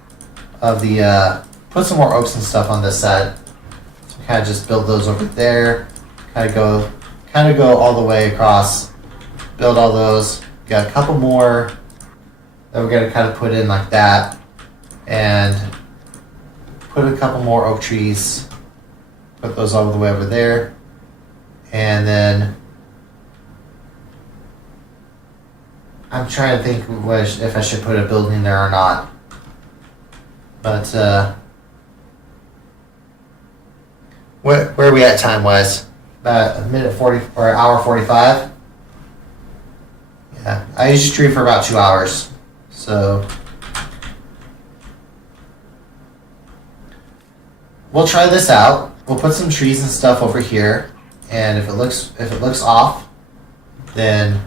of the, put some more oaks and stuff on this side. So kind of just build those over there. Kind of go all the way across. Build all those. Got a couple more that we're going to kind of put in like that. And put a couple more oak trees. Put those all the way over there. And then I'm trying to think if I should put a building there or not. But where are we at time wise? About a minute 40 or an hour 45. Yeah, I usually stream for about 2 hours. So we'll try this out. We'll put some trees and stuff over here. And if it looks off, then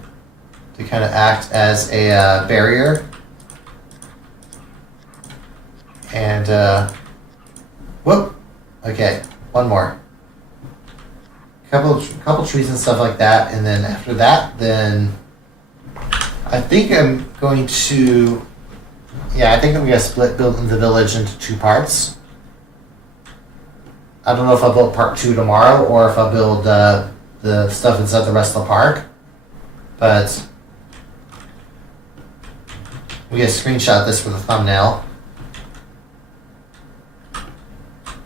to kind of act as a barrier. And whoop. Okay, one more. Couple trees and stuff like that, and then after that, then I think I'm going to. Yeah, I think I'm gonna split building the village into 2 parts. I don't know if I'll build part 2 tomorrow or if I'll build the stuff inside the rest of the park. But we gotta screenshot this for the thumbnail.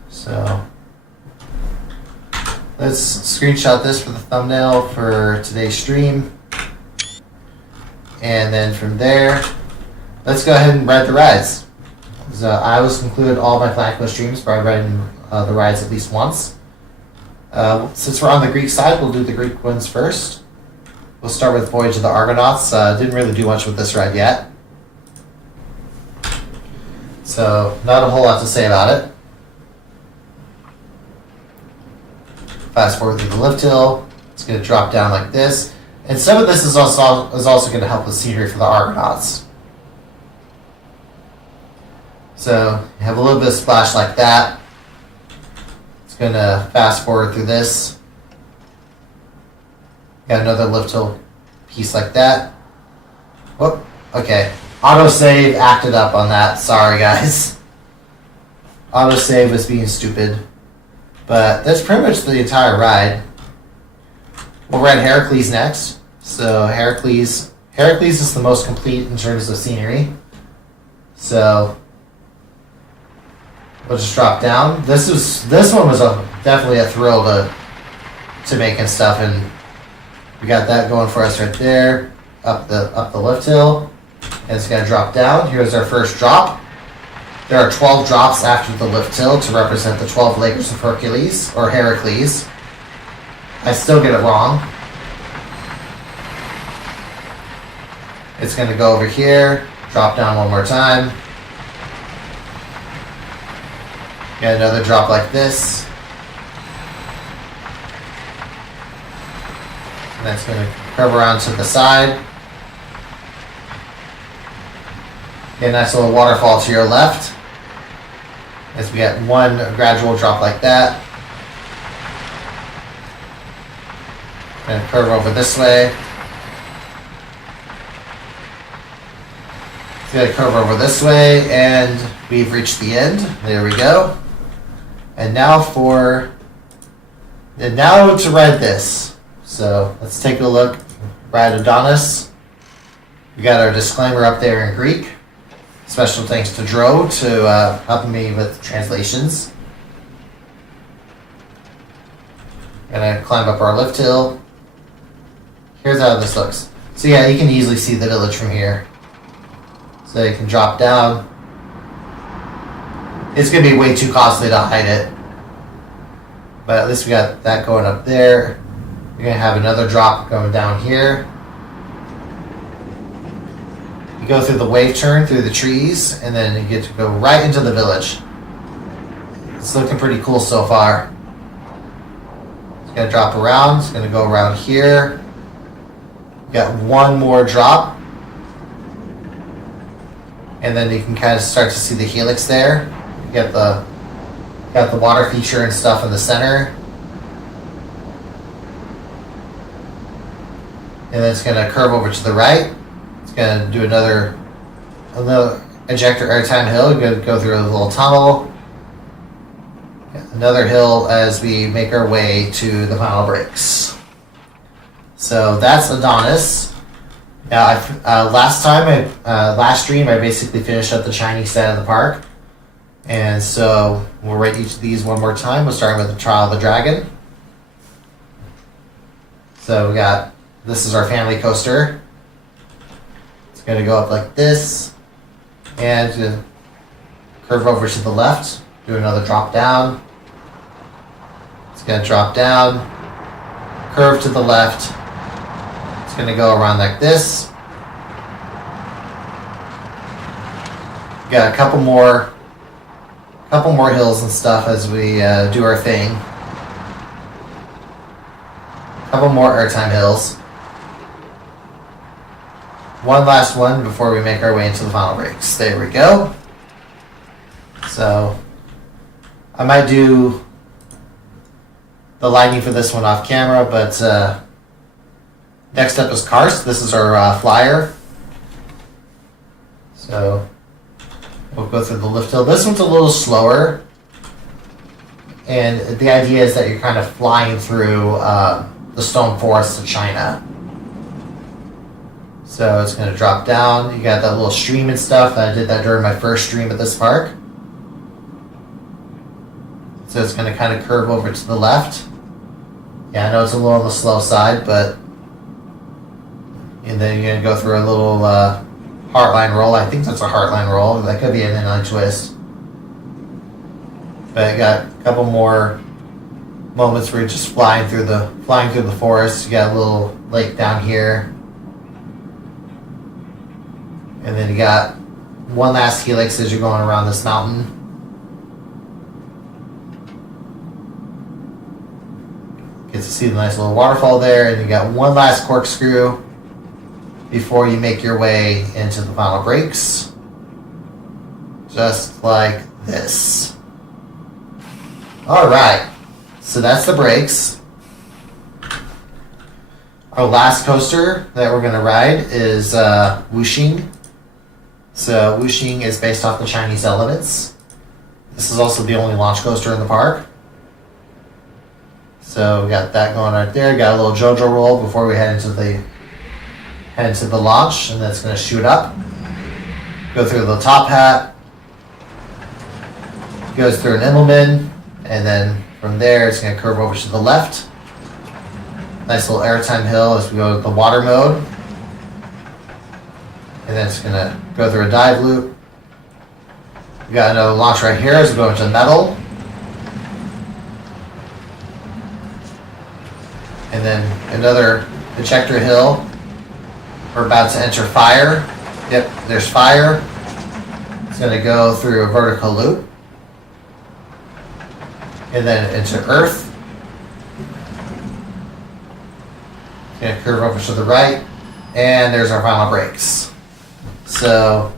So let's screenshot this for the thumbnail for today's stream. And then from there, let's go ahead and ride the rides. So I always conclude all my Flacco streams by riding the rides at least once. Since we're on the Greek side, we'll do the Greek ones first. We'll start with Voyage of the Argonauts. Didn't really do much with this ride yet. So not a whole lot to say about it. Fast forward through the lift hill. It's going to drop down like this. And some of this is also going to help with scenery for the Argonauts. So you have a little bit of splash like that. It's going to fast forward through this. Got another lift hill piece like that. Whoop. Okay. Autosave acted up on that. Sorry, guys. Autosave was being stupid. But that's pretty much the entire ride. We'll ride Heracles next. So Heracles is the most complete in terms of scenery. So we'll just drop down. This one was definitely a thrill to make and stuff, and we got that going for us right there. Up the lift hill, and it's gonna drop down. Here's our first drop. There are 12 drops after the lift hill to represent the 12 labors of Hercules or Heracles. I still get it wrong. It's gonna go over here, drop down one more time. Get another drop like this. And that's going to curve around to the side. Get a nice little waterfall to your left. As we get one gradual drop like that. Gonna curve over this way. Gonna curve over this way, and we've reached the end. There we go. And now to ride this. So let's take a look. Ride Adonis. We got our disclaimer up there in Greek. Special thanks to Dro to helping me with translations. Gonna climb up our lift hill. Here's how this looks. So yeah, you can easily see the village from here. So you can drop down. It's gonna be way too costly to hide it. But at least we got that going up there. You're gonna have another drop going down here. You go through the wave turn through the trees, and then you get to go right into the village. It's looking pretty cool so far. It's gonna drop around. It's gonna go around here. You got one more drop, and then you can kind of start to see the helix there. You got the water feature and stuff in the center, and then it's gonna curve over to the right. It's gonna do another ejector airtime hill. You're gonna go through a little tunnel. Another hill as we make our way to the final brakes. So that's Adonis. Now, last stream, I basically finished up the Chinese side of the park, and so we'll rate each of these one more time. We'll start with the Trial of the Dragon. So we got, this is our family coaster. It's going to go up like this, and curve over to the left, do another drop down. It's going to drop down, curve to the left. It's going to go around like this. Got a couple more hills and stuff as we do our thing. Couple more airtime hills. One last one before we make our way into the final brakes. There we go. So I might do the lighting for this one off camera, but next up is Karst. This is our flyer. So we'll go through the lift hill. This one's a little slower, and the idea is that you're kind of flying through the stone forest of China. So it's going to drop down. You got that little stream and stuff. I did that during my first stream at this park. So it's going to kind of curve over to the left. Yeah, I know it's a little on the slow side, but... And then you're going to go through a little heartline roll. I think that's a heartline roll. That could be an inline twist. But I got a couple more moments where you're just flying through the forest. You got a little lake down here. And then you got one last helix as you're going around this mountain. Get to see the nice little waterfall there, and you got one last corkscrew before you make your way into the final brakes. Just like this. Alright, so that's the brakes. Our last coaster that we're going to ride is Wuxing. So Wuxing is based off the Chinese elements. This is also the only launch coaster in the park. So we got that going right there. Got a little JoJo roll before we head into the launch, and that's going to shoot up. Go through the top hat. Goes through an Immelman, and then from there it's going to curve over to the left. Nice little airtime hill as we go to the water mode. And then it's going to go through a dive loop. We got another launch right here as we go into metal. And then another ejector hill. We're about to enter fire. Yep, there's fire. It's going to go through a vertical loop. And then into earth. It's going to curve over to the right. And there's our final brakes. So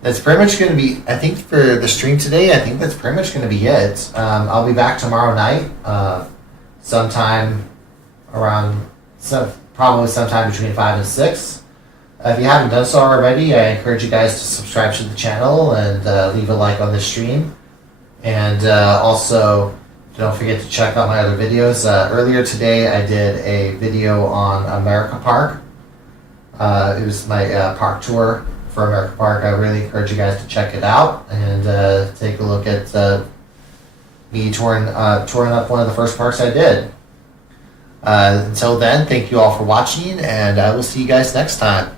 that's pretty much going to be, I think for the stream today, I think that's pretty much going to be it. I'll be back tomorrow night, sometime around probably sometime between 5 and 6. If you haven't done so already, I encourage you guys to subscribe to the channel and leave a like on this stream. And also, don't forget to check out my other videos. Earlier today, I did a video on America Park. It was my park tour for America Park. I really encourage you guys to check it out and take a look at me touring up one of the first parks I did. Until then, thank you all for watching, and I will see you guys next time.